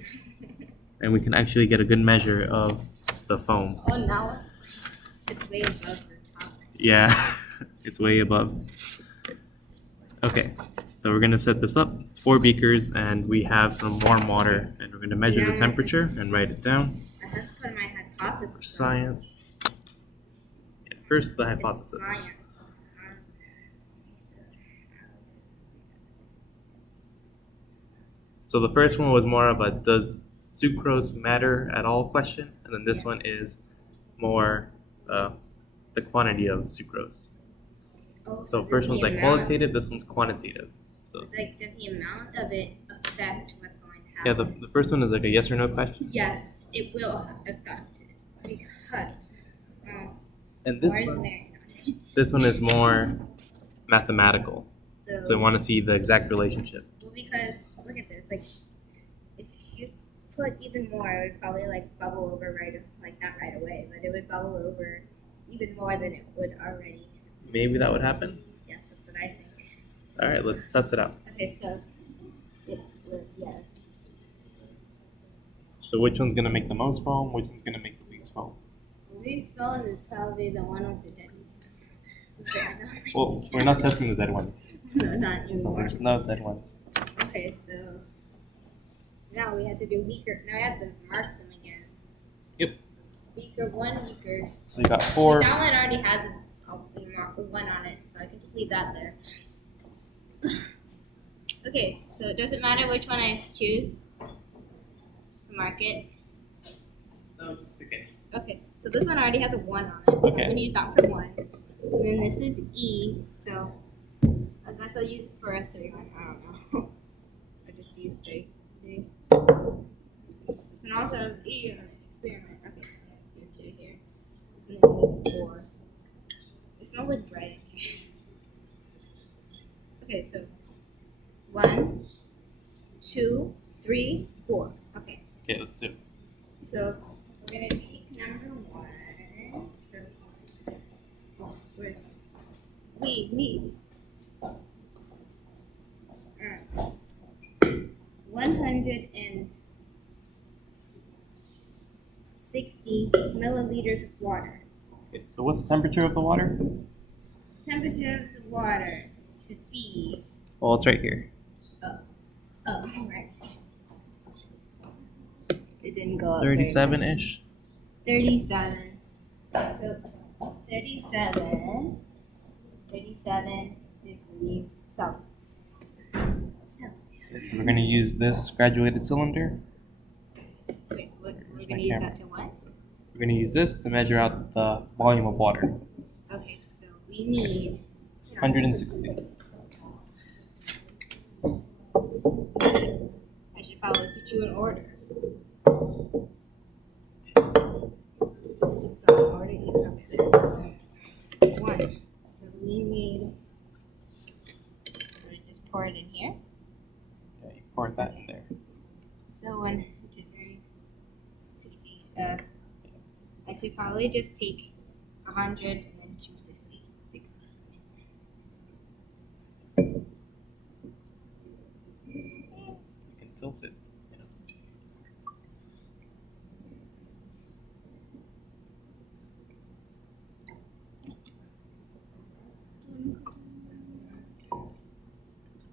And we can actually get a good measure of the foam. Oh, now it's way above the top. Yeah, it's way above. Okay, so we're gonna set this up, 4 beakers, and we have some warm water, and we're gonna measure the temperature and write it down. I have to put my hypothesis. For science. Yeah, first the hypothesis. It's science. So the first one was more of a does sucrose matter at all question, and then this one is more the quantity of sucrose. Oh, So does first the one's like amount- qualitative, this one's quantitative. So Like, does the amount of it affect what's going to happen? yeah, the first one is like a yes or no question. Yes, it will affect it because. And this Where's one, Mary? this one is more mathematical. So we want to see the exact relationship. Well, because look at this. Like, if you put even more, it would probably like bubble over not right away, but it would bubble over even more than it would already. Maybe that would happen. Yes, that's what I think. All right, let's test it out. Okay, so it would yes. So which one's gonna make the most foam? Which one's gonna make the least foam? The least phone is probably the one with the deadliest. Well, we're not testing the dead ones, No, not so anymore. there's no dead ones. Okay, so now we have to do beaker. Now we have to mark them again. Yep. Beaker 1, beaker. So you got 4. That one already has a one on it, so I can just leave that there. Okay, so it doesn't matter which one I choose to mark it. No, just okay. Okay, so this one already has a 1 on it, so Okay. I'm gonna use that for 1. And then this is E, so I guess I'll use it for a 3 one. I don't know. I just used 3. This one also has E on it, experiment. Okay, so I have 2 here. And then here's 4. It smells like bread in here. Okay, so 1, 2, 3, 4. Okay, Okay, let's do it. so we're gonna take number 1. So we need 160 milliliters of water. Okay, so what's the temperature of the water? Temperature of the water should be Well, it's right here. right. It didn't go up. very 37-ish. much. 37. So 37 degrees Celsius. So we're gonna use this graduated cylinder. Wait, we're my gonna use camera. that to what? We're gonna use this to measure out the volume of water. Okay, so we need 160. I should probably put you in order. So probably just take 100 and then 260. You can tilt it. You know.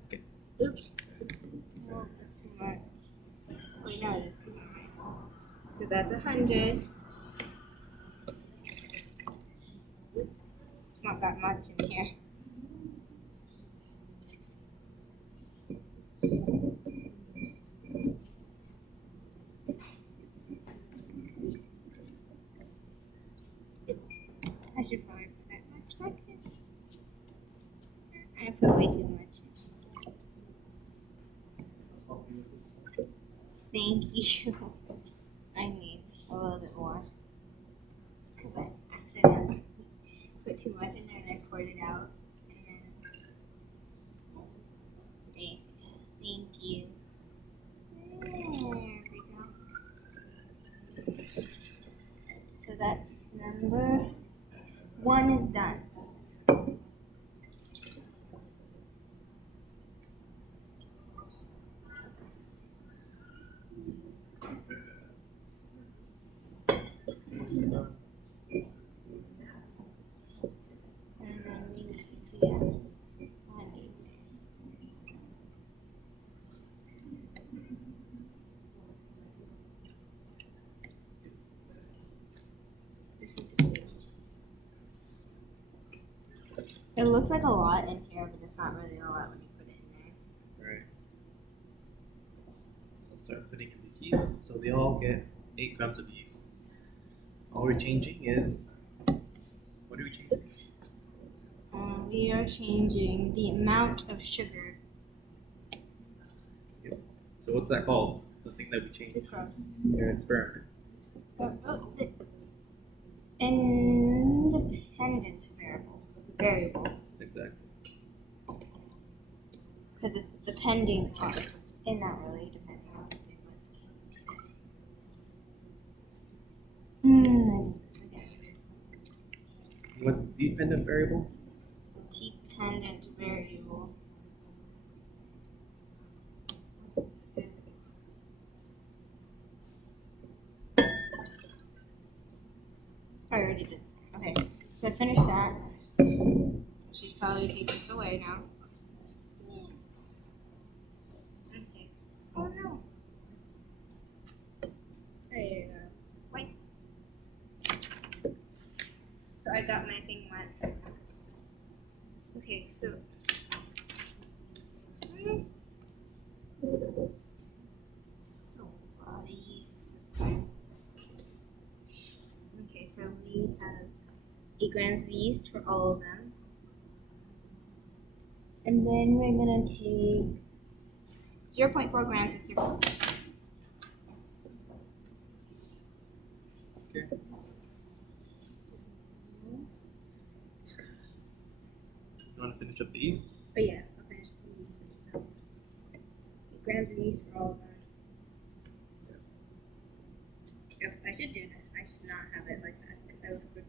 Okay. Oops. Well, too much. Wait, no, it is. So that's 100. It's not that much in here. 60. I should probably put that much back in. I put way too much. Thank you. I need a little bit more. Because I accidentally put too much in there and I poured it out. And then, thank you. There we go. So that's number 1 is done. And then we need to do 1. This is. It looks like a lot in here, but it's not really a lot when you put it in there. Right. Let's start putting in the yeast. So they all get 8 grams of yeast. All we're changing is, what are we changing? We are changing the amount of sugar. Yep. So what's that called? The thing that we changed? Sucrose. Your experiment. Independent variable. Exactly. Because it's depending on, and not really depending on something, but. I forget. What's dependent variable? Dependent variable. Is I already did. Okay, so I finished that. I should probably take this away now. Okay. Oh no. There you go. Wait. So I got my thing wet. Okay, so. It's a lot of yeast this time. Okay, so we have 8 grams of yeast for all of them. And then we're gonna take 0.4 grams of sucrose. Okay. You want to finish up the yeast? Oh yeah, I'll finish the yeast first. So 8 grams of yeast for all of them. Yep, I should do that. I should not have it like that because I would forget.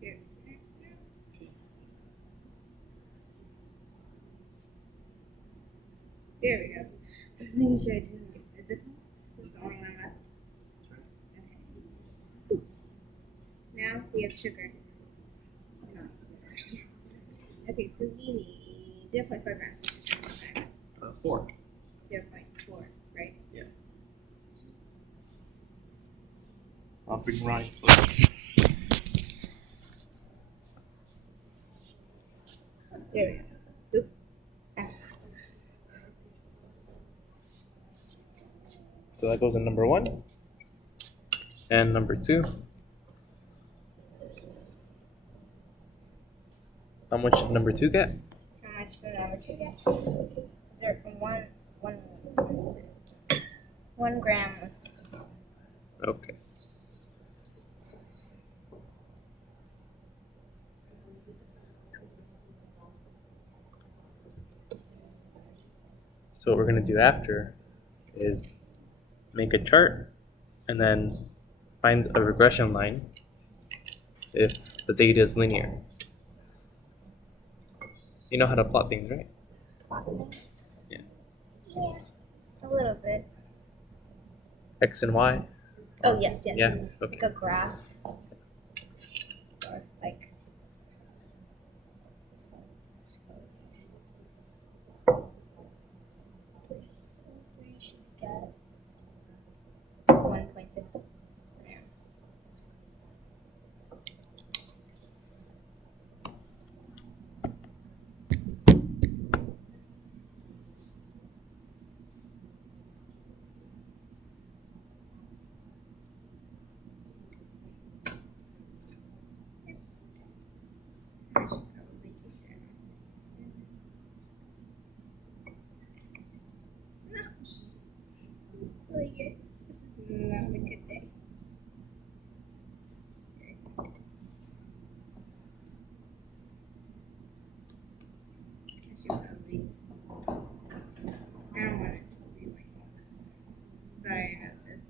Here. There we go. I'm making sure I didn't get this one. This is the only one left. Okay. Now we have sugar. Okay, so we need 0.4 grams of sugar this time. 4. 0.4, right? Yeah. I'll bring Ryan closer. There we go. Oop. So that goes in number 1. And number 2. How much did number 2 get? How much did number 2 get? 1 gram of sucrose. Okay. So what we're going to do after is make a chart and then find a regression line if the data is linear. You know how to plot things, right? Plot things? Yeah. Yeah, a little bit. X and Y. Oh, yes. Yeah, And okay. like a graph. Or like. We should get 1.6 grams. Yes. I should probably take that. No. Like it. This is not a good day. Okay. I should probably. I don't want it to be like that. Sorry about this.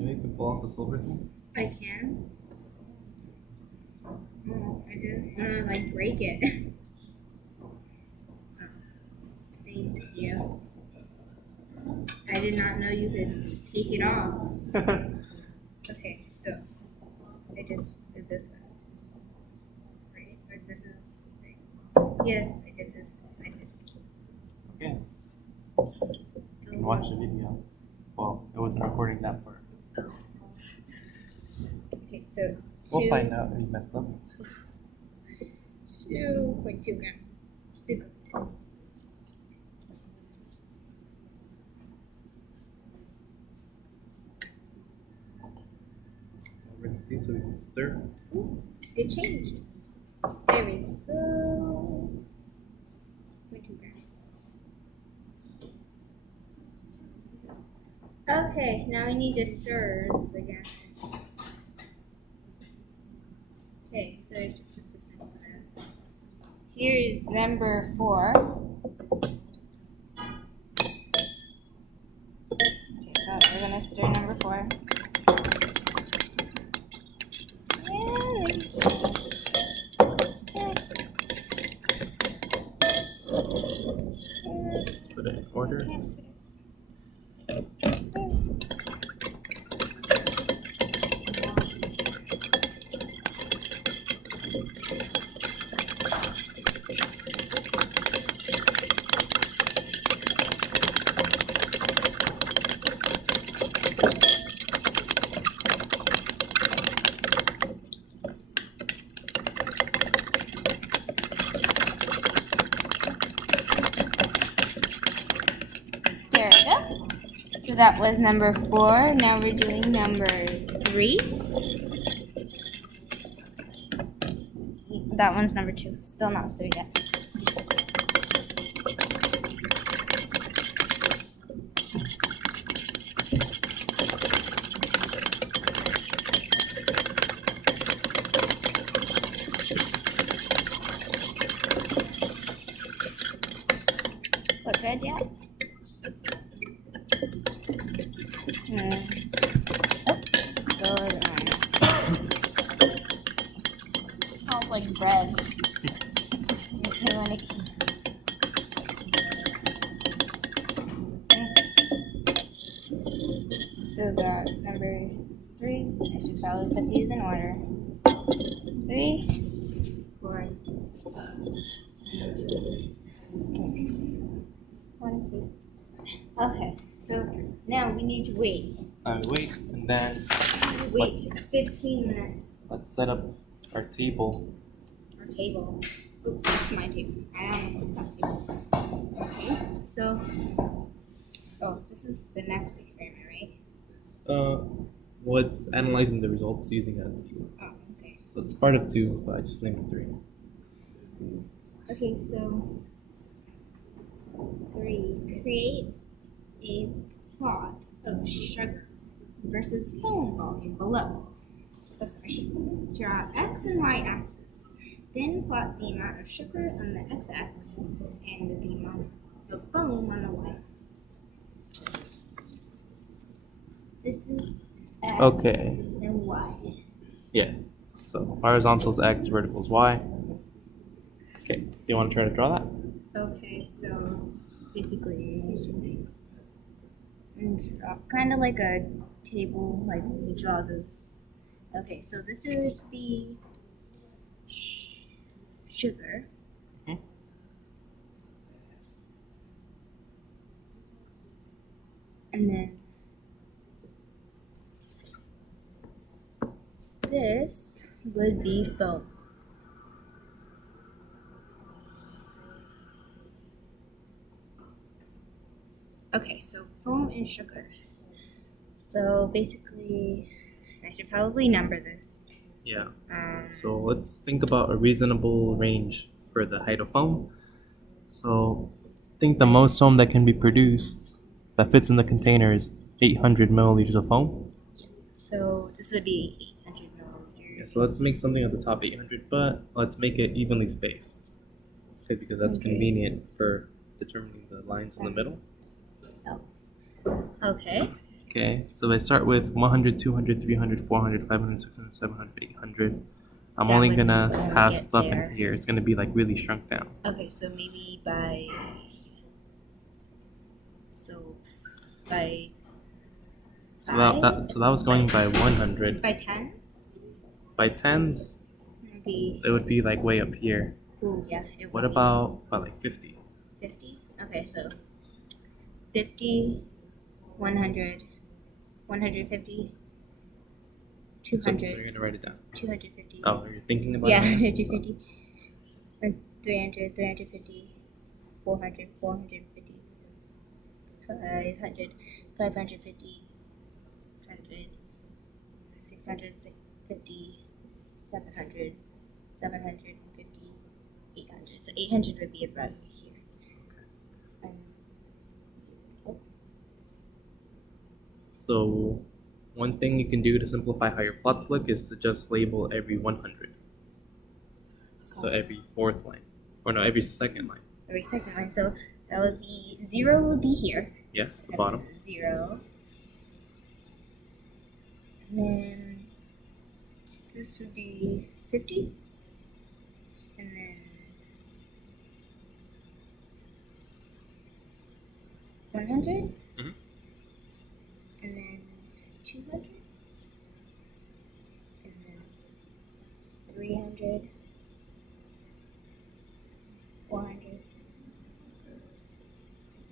You can pull off the silver thing. I can. Oh, I didn't want to like break it. Oh, thank you. I did not know you could take it off. Okay, so I just did this one. Right? Like this is. Yes, I did this. I just. Yeah. You can watch the video. Well, it wasn't recording that part. Okay, so We'll find out if you messed up. 2.2 grams sucrose. Rinse these so we can stir. Ooh, it changed. There we go. 0.2 grams. Okay, now we need to stirs again. Okay, so I should put this in there. Here's number 4. Okay, so we're gonna stir number 4. Let's put it in order. There we go. So that was number 4. Now we're doing number 3. That one's number 2. Still not stirred yet. Look good yet? Still smells like bread. Makes me want to eat. So got number 3. I should probably put these in order. 3, 4, 1, 2. Okay, so now we need to wait. Wait, and then Wait 15 minutes. let's set up our table. Our table. Ooh, that's my table. I don't know that table. Okay, so, oh, this is the next experiment, right? Well, it's analyzing the results using a table. Oh, okay. So it's part of 2, but I just named it 3. Okay, so 3. Create a plot of sugar versus foam volume below. Oh, sorry. Draw X and Y axis Then plot the amount of sugar on the x-axis and the amount of foam on the y-axis. This is x Okay. and y. Yeah. So horizontal is x, vertical is y. Okay. Do you want to try to draw that? Okay, so basically, kind of like a table, like we draw the. Okay, so this is the sugar. Mhm. And then this would be foam. Okay, so foam and sugar. So basically, I should probably number this. Yeah. Um, So let's think about a reasonable range for the height of foam. So I think the most foam that can be produced that fits in the container is 800 milliliters of foam. so this would be 800 milliliters. Yeah, so let's make something at the top 800, but let's make it evenly spaced. Okay, because that's Okay. convenient for determining the lines in the middle. Okay. Okay, so I start with 100, 200, 300, 400, 500, 600, 700, 800. I'm That only would gonna only have get stuff there. in here. It's gonna be like really shrunk down. Okay, so maybe by. So by. So that was going by 100. By 10? By tens, Maybe. it would be like way up here. Ooh, yeah. It What would be about by like 50? 50? Okay, so 50, 100, 150, So you're 200, gonna write it down. 250. Oh, you're thinking about Yeah, it? 250, 300, 350, 400, 450, 500, 550, 600, 650, 700, 750, 800. So 800 would be about here. So one thing you can do to simplify how your plots look is to just label every 100. So every fourth line, or no, every second line. Every second line. So that would be 0 would be here. Yeah, the bottom. 0. And then this would be 50. And then 100. Mhm. And then 200. And then 300. 400.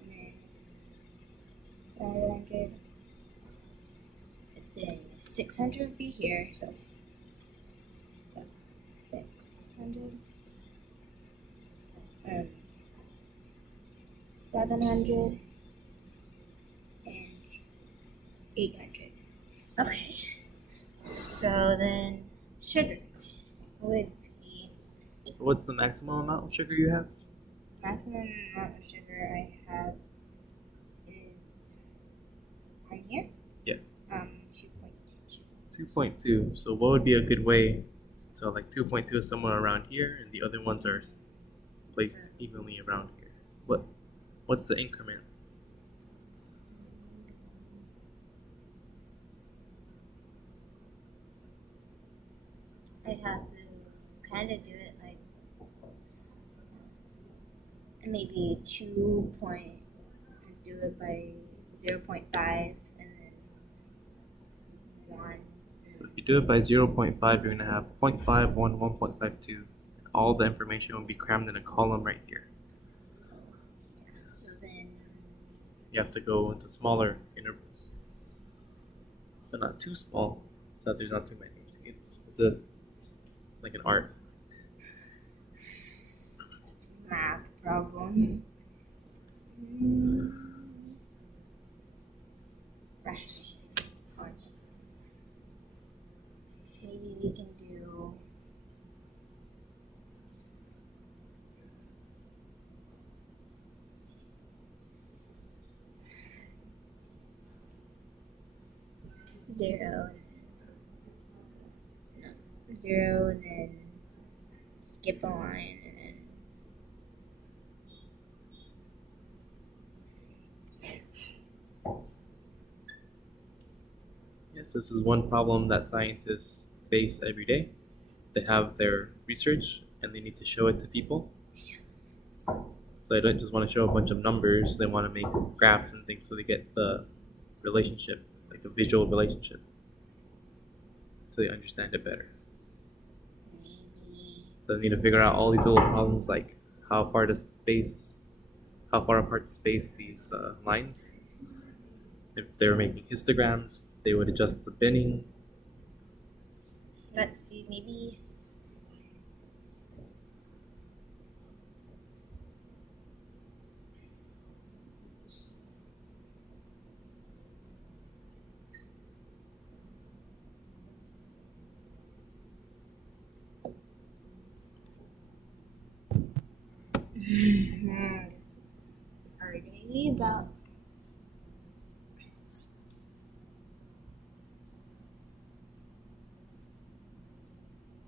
And then 500. And then 600 would be here. So it's 600. 700 and 800. Okay. So then sugar would be So what's the maximum amount of sugar you have? maximum amount of sugar I have is right here. Yeah. 2.22. 2.2. So what would be a good way? So like 2.2 is somewhere around here, and the other ones are placed evenly around here. What's the increment? I have to kind of do it like maybe 2 point, do it by 0.5 and then 1. So if you do it by 0.5, you're gonna have 0.51, 1.52. All the information will be crammed in a column right here. So then You have to go into smaller intervals, but not too small, so that there's not too many. It's a like an art. it's a math problem. Fraction. Maybe we can do zero. No, 0 and then skip a line and then Yes, this is one problem that scientists face every day. They have their research and they need to show it to people. So they don't just want to show a bunch of numbers, they want to make graphs and things so they get the relationship, like a visual relationship, so they understand it better. maybe So they need to figure out all these little problems like how far apart to space these lines. If they were making histograms, they would adjust the binning. let's see, maybe hard. Maybe about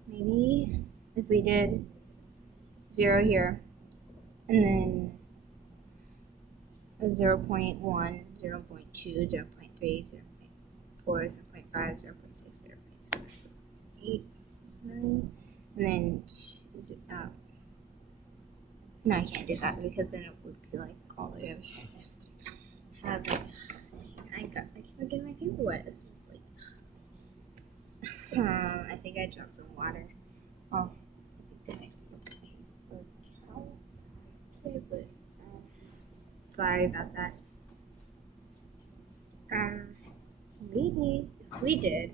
maybe if we did 0 here and then 0.1, 0.2, 0.3, 0.4, 0.5, 0.6, 0.7, 8, 9, and then no, I can't do that because then it would be like all the way over here. I can't get my paper wet. It's just like I think I dropped some water. Oh, I think okay, but sorry about that. Maybe if we did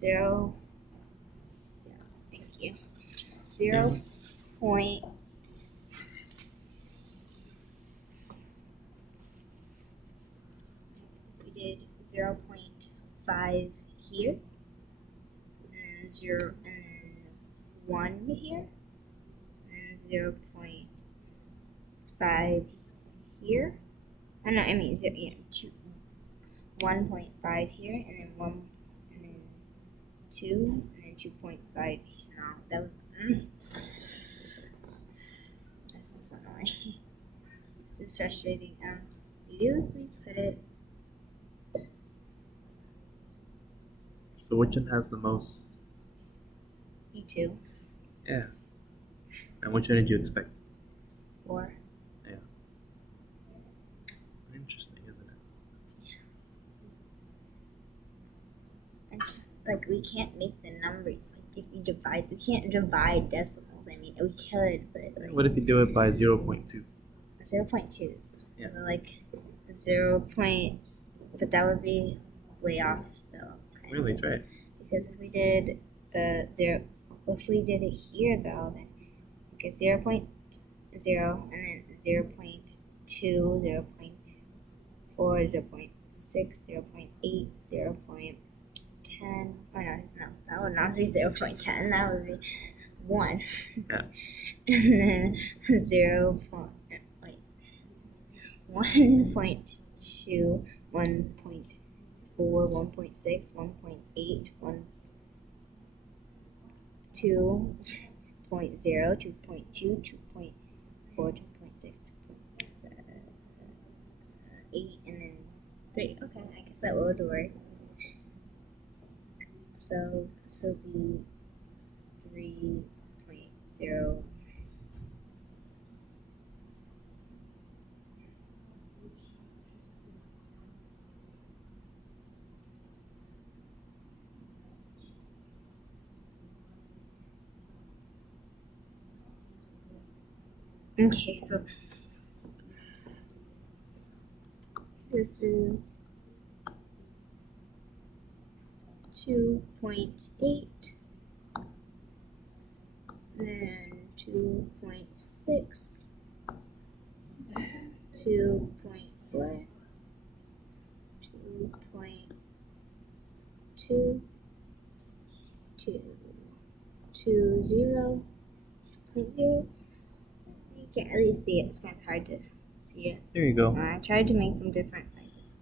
0. Yeah, thank you. 0. Point. We did 0.5 here, and 0 and 1 here, and 0.5 here. I know. I mean 0, 2, 1.5 here, and then 1, and then 2, and then 2.5. No, that was. This is annoying. This is frustrating. Maybe if we put it. So which one has the most? E2. Yeah. And which one did you expect? 4. Yeah. Interesting, isn't it? And, like we can't make the numbers. Like if you divide, we can't divide decimals. I mean, we could, but like What if you do it by 0.2? 0.2s. Yeah. Like 0. But that would be way off still. Really, try it. Because if we did 0, if we did it here though, then okay, 0.0 and then 0.2, 0.4, 0.6, 0.8, 0.10. Oh no, that would not be 0.10. That would be 1. Yeah. And then 1.2, 1.4, 1.6, 1.8, 2.0, 2.2, 2.4, 2.6, 2.8, and then 3. Okay, I guess that would work. So this will be 3.0. Okay, so this is 2.8, then 2.6, 2.4, 2.2, 0.0. You can't really see it. It's kind of hard to see it. There you go. I tried to make them different places.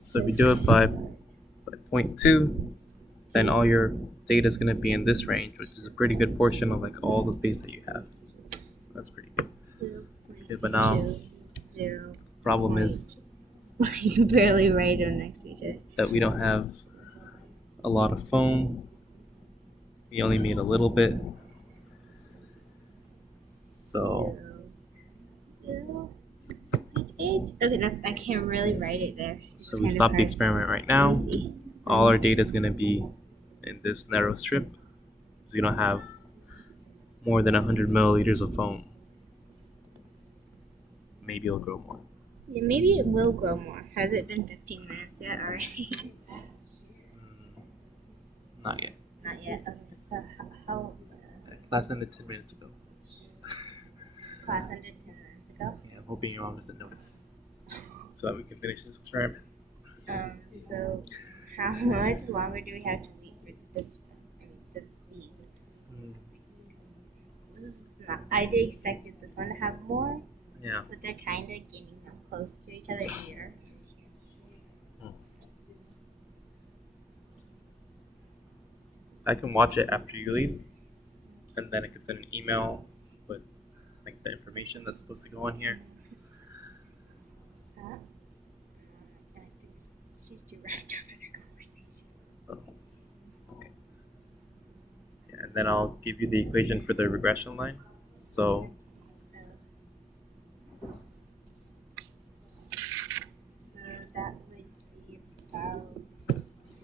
So if you do it by 0.2, then all your data is going to be in this range, which is a pretty good portion of like all the space that you have. So that's pretty good. Okay, but now problem is you can barely write them next to each other. that we don't have a lot of foam. We only made a little bit. So Okay, I can't really write it there. It's we kind of stop the hard. experiment right now. Let me see. All our data is going to be in this narrow strip. So we don't have more than 100 milliliters of foam. Maybe it'll grow more. Yeah, maybe it will grow more. Has it been 15 minutes yet already? Not yet. Not yet. Okay, so how Class ended 10 minutes ago. class ended 10 minutes ago? Yeah, I'm hoping your mom doesn't notice. So that we can finish this experiment. So how much longer do we have to wait for this? These. This is not. I did expected this one to have more, Yeah. but they're kind of getting close to each other here. I can watch it after you leave, and then I can send an email with like the information that's supposed to go on here. She's too wrapped up in her conversation. Oh. Okay. Yeah, and then I'll give you the equation for the regression line. So that would be about.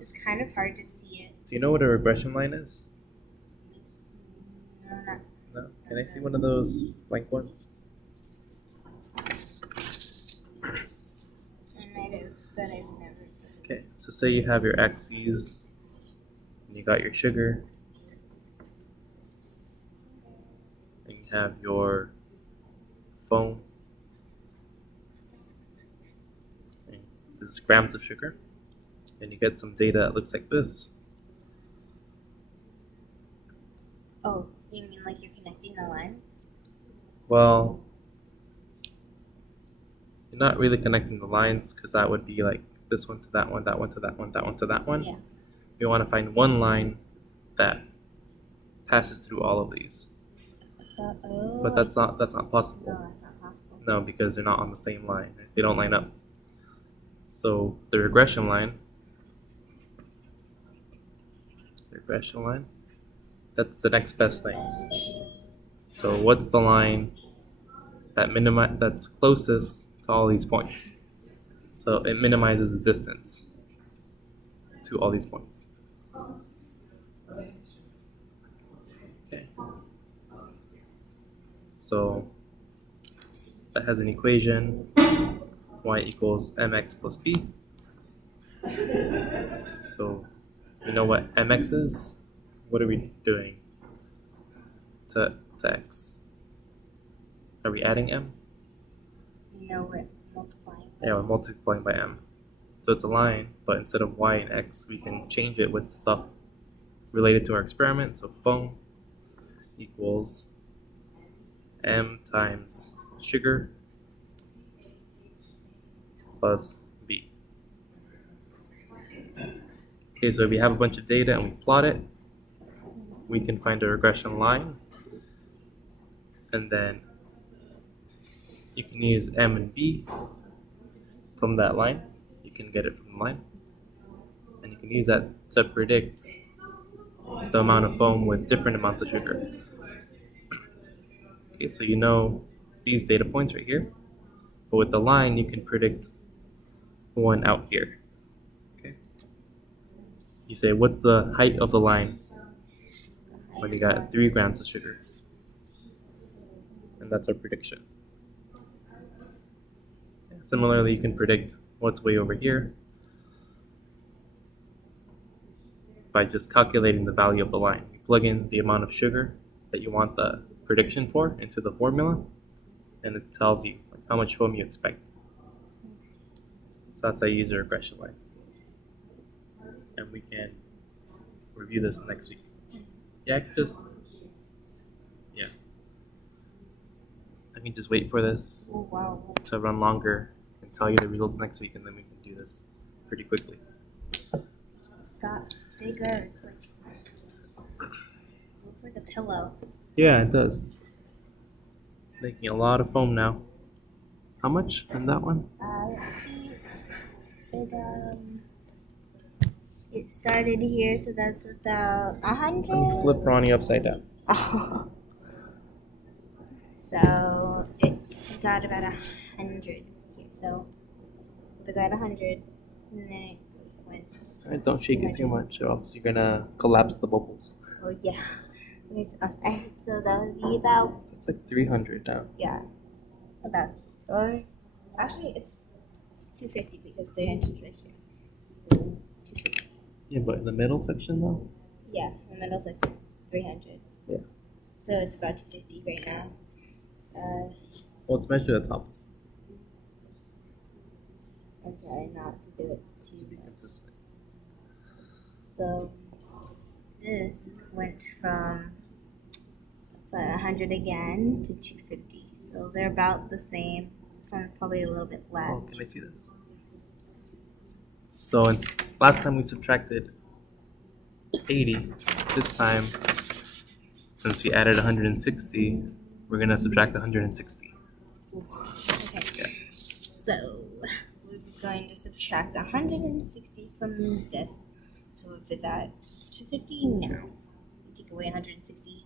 It's kind of hard to see it. do you know what a regression line is? No, not. No? Can I see one of those blank ones? I might have, but I've never. Okay, so say you have your axes, and you got your sugar, and you have your foam. And this is grams of sugar, and you get some data that looks like this. Oh, you mean like you're connecting the lines? Well, you're not really connecting the lines because that would be like this one to that one, that one to that one, that one to that one. Yeah. We want to find one line that passes through all of these. But that's not possible. No, that's not possible. No, because they're not on the same line. They don't line up. So the regression line, that's the next best thing. So what's the line that's closest to all these points? So it minimizes the distance to all these points. Okay. So that has an equation, y equals mx plus b. So we know what mx is. What are we doing to x? Are we adding m? No, we're multiplying. Yeah, we're multiplying by m. So it's a line, but instead of y and x, we can change it with stuff related to our experiment. So foam equals m times sugar plus b. Okay, so if we have a bunch of data and we plot it, we can find a regression line, and then you can use m and b from that line. You can get it from the line, and you can use that to predict the amount of foam with different amounts of sugar. Okay, so you know these data points right here, but with the line you can predict one out here. Okay, you say what's the height of the line when you got 3 grams of sugar, and that's our prediction. Similarly, you can predict what's way over here by just calculating the value of the line. You plug in the amount of sugar that you want the prediction for into the formula, and it tells you like how much foam you expect. So that's how you use a regression line. And we can review this next week. Yeah, I can just wait for this Oh, wow. to run longer and tell you the results next week, and then we can do this pretty quickly. Got bigger. It's like pillow. Yeah, it does. Making a lot of foam now. How much in that one? Let's see. It started here, so that's about 100. Let me flip Ronnie upside down. Oh. So it got about 100 here. So it got 100, and then it went. Alright, don't shake it too much, or else you're gonna collapse the bubbles. Oh yeah. Okay, so that would be about It's like 300 now. about or actually it's 250 because 300 right here. So 250. Yeah, but in the middle section though? Yeah, the middle section is 300. Yeah. So it's about 250 right now. Well, let's measure the top. Okay, not to do it To too be much. consistent. So this went from 100 again to 250. So they're about the same. This one's probably a little bit less. Oh, can I see this? So last time we subtracted 80. This time, since we added 160, we're gonna subtract 160. Okay. So we're going to subtract 160 from this. So if it's at 250 now, we take away 160.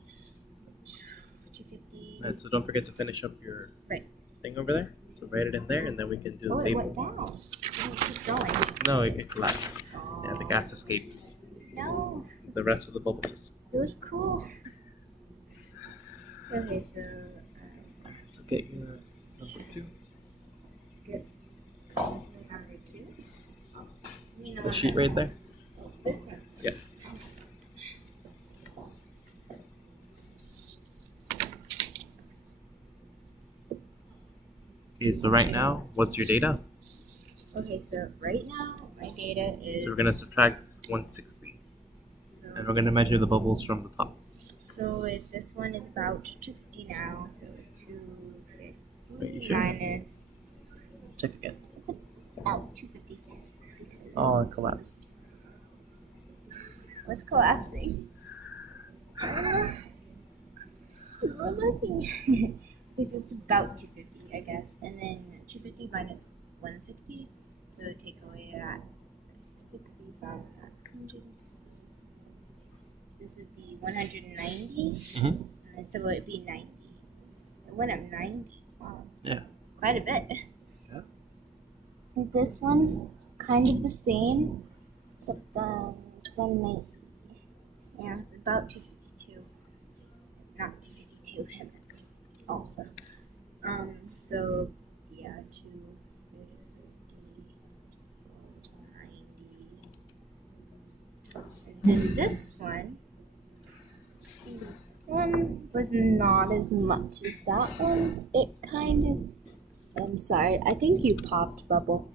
250. Alright, so don't forget to finish up your Right. thing over there. So write it in there, and then we can do Oh, the it went table. down. It keep going. No, it collapsed. Oh. Yeah, the gas escapes. No, The rest of the bubbles. it was cool. Okay, so It's okay. Number 2. number 2. Oh, you mean The sheet right there. Oh, this one. Yeah. Okay, so right now, what's your data? Okay, so right now my data is. So we're gonna subtract 160, So, and we're gonna measure the bubbles from the top. this one is about 250 now. So 250 Wait, you sure? minus. Check again. It's about 250. Because Oh, it collapsed. what's collapsing? We're looking. Okay, so it's about 250, I guess. And then 250 minus 160. So take away that 60 from that 160. This would be 190. Mhm. And so it would be 90. It went up 90. Wow. Yeah. Quite a bit. Yeah. With this one, kind of the same. Except it's gonna make. Yeah, it's about 252. Not 252. Also. So yeah, 250 90. And then this one was not as much as that one. It kind of. I'm sorry. I think you popped bubble.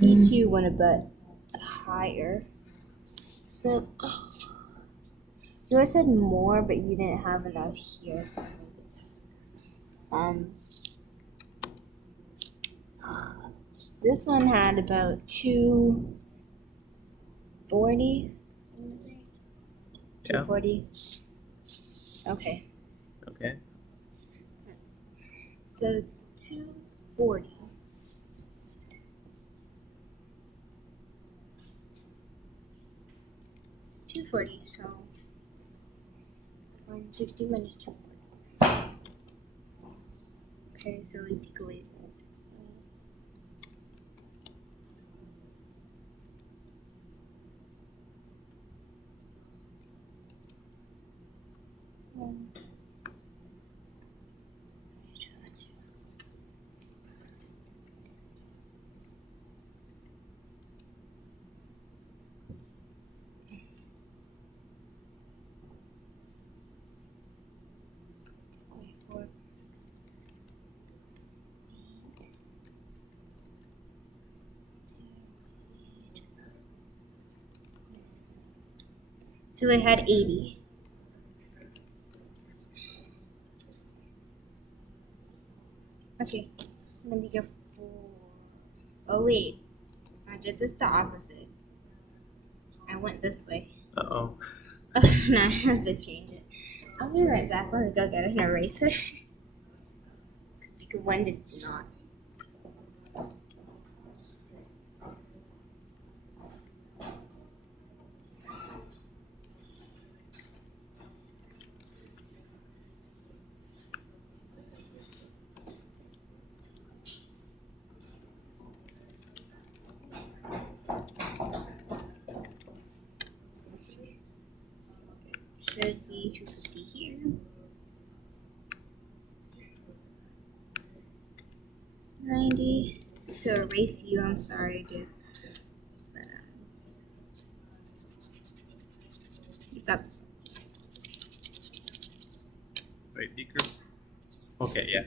E2 went a bit higher. So yours had more, but you didn't have enough here. This one had about 240. Yeah. 240. Okay. Okay. So 240. So 160 minus 240. Okay, so we take away 160. So I had 80. Okay, let me go for. Oh, wait. I did this the opposite. I went this way. Uh-oh. Now I have to change it. I'll be right back. Let me go get an eraser. Speaker 1 did not. So it should be 250 here. 90. So erase you. I'm sorry, dude. But, that's Wait, beaker. Okay, yeah.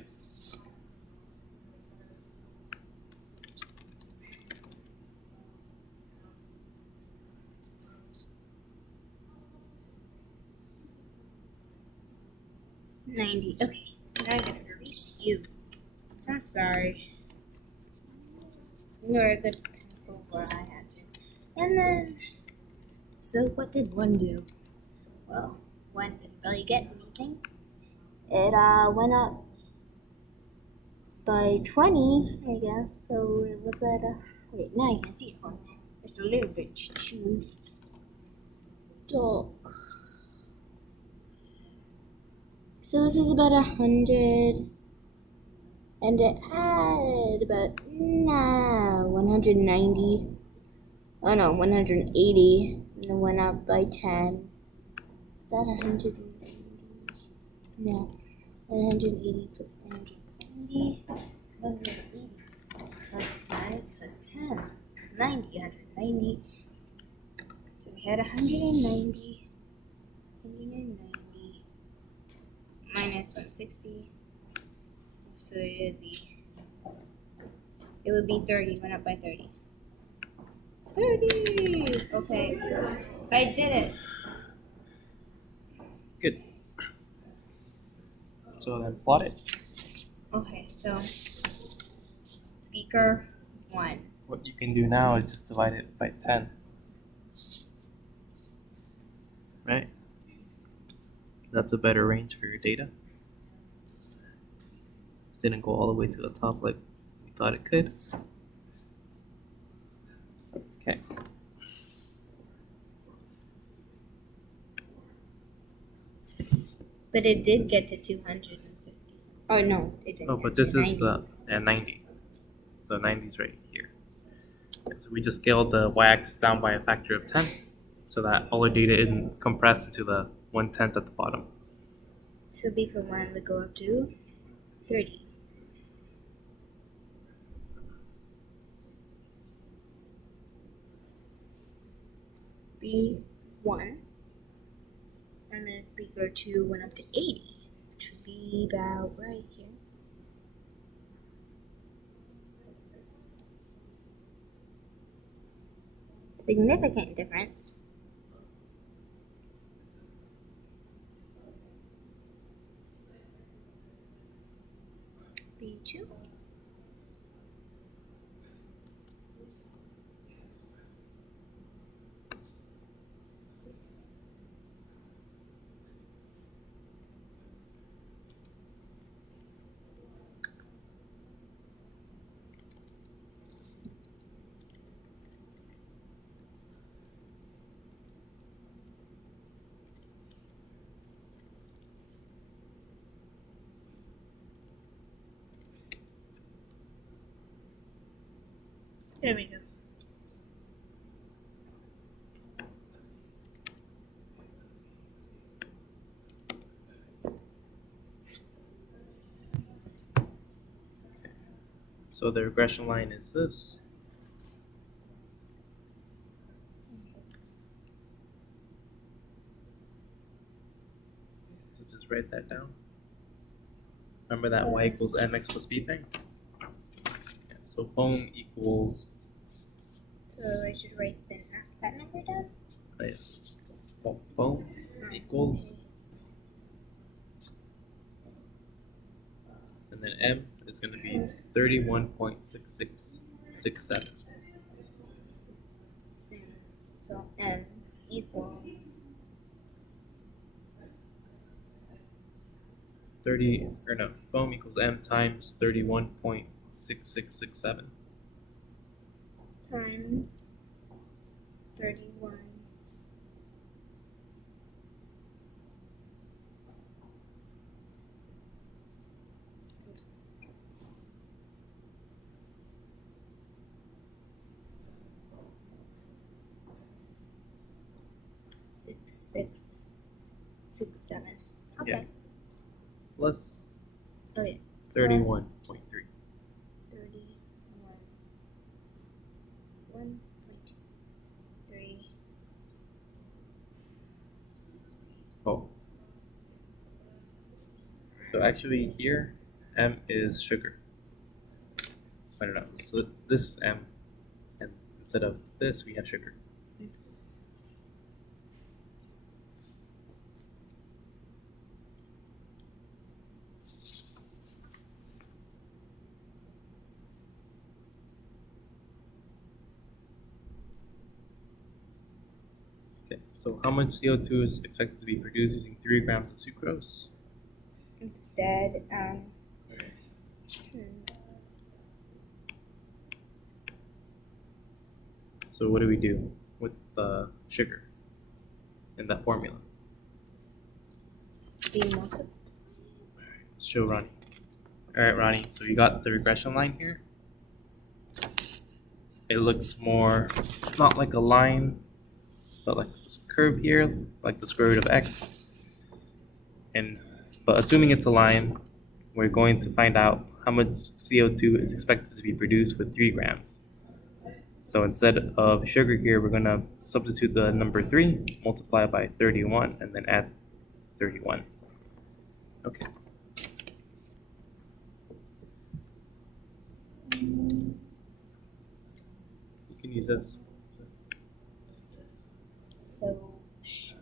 $90. Okay, now I'm gonna erase you. I'm sorry. You're a good pencil, but I had to. And then, so what did 1 do? Well, 1 didn't really get anything. It went up by 20, I guess. So it was at wait, now you can see it. It's a little bit too dark. So this is about 100, and it had about 190. Oh no, 180, and it went up by 10. Is that 190? No, 180 plus 190. 180 plus 5 plus 10. 90, 190. So we had 190. 190 minus 160. So it would be 30. Went up by 30. 30. Okay, I did it. Good. So then plot it. Okay, so beaker 1. What you can do now is just divide it by 10. Right? That's a better range for your data. Didn't go all the way to the top like we thought it could. Okay. But it did get to 250. Oh no, it didn't. Oh, but this is 90. So 90 is right here. So we just scaled the y-axis down by a factor of 10 so that all the data isn't compressed to the 1/10 at the bottom. So beaker 1 would go up to 30. B1. And then beaker 2 went up to 80, which would be about right here. Significant difference. B2. There we go. So the regression line is this. So just write that down. Remember that y equals mx plus b thing? Yeah, so foam equals, So I should write that number down? foam equals, and then m is going to be 31.6667. So M equals foam equals M times 31.6667. Times 31. Oops. 6667. Okay. Yeah. Plus Oh yeah. 31.3. 1.3. Oh. So actually here, M is sugar. I don't know. So this is M, and instead of this, we have sugar. Okay, so how much CO2 is expected to be produced using 3 grams of sucrose? Instead, So what do we do with the sugar in that formula? be multiplied. Let's show Ronnie. All right, Ronnie. So you got the regression line here. It looks more not like a line, but like this curve here, like the square root of x. But assuming it's a line, we're going to find out how much CO2 is expected to be produced with 3 grams. So instead of sugar here, we're going to substitute the number 3, multiply it by 31, and then add 31. Okay. You can use this. So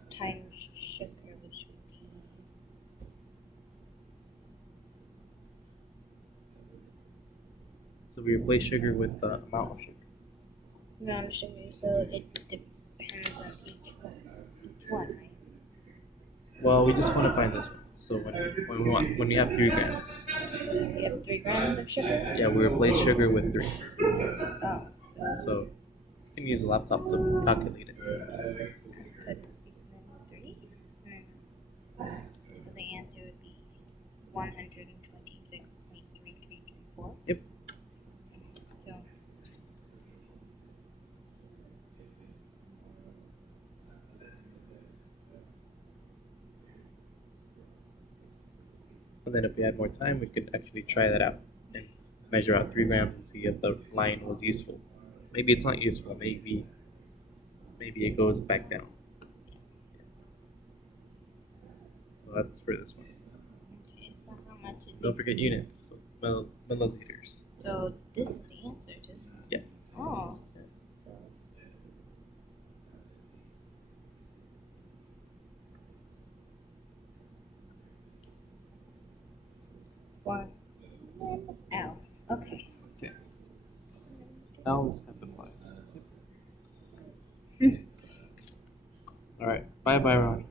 times sugar, which would be So we replace sugar with the amount of sugar. amount of sugar. So it depends on each one, right? Well, we just want to find this one. So when we have 3 grams, We have 3 grams of sugar. yeah, we replace sugar with 3. Oh, So you can use a laptop to calculate it. could this be 3? So the answer would be 126.3324. Yep. So And then if we had more time, we could actually try that out and measure out 3 grams and see if the line was useful. Maybe it's not useful. Maybe it goes back down. So that's for this one. okay, so how much is Don't it? forget units, so milliliters. So this is the answer, just Yeah. oh. So one L. Okay. Okay. L is capitalized. All right. Bye, Ronnie.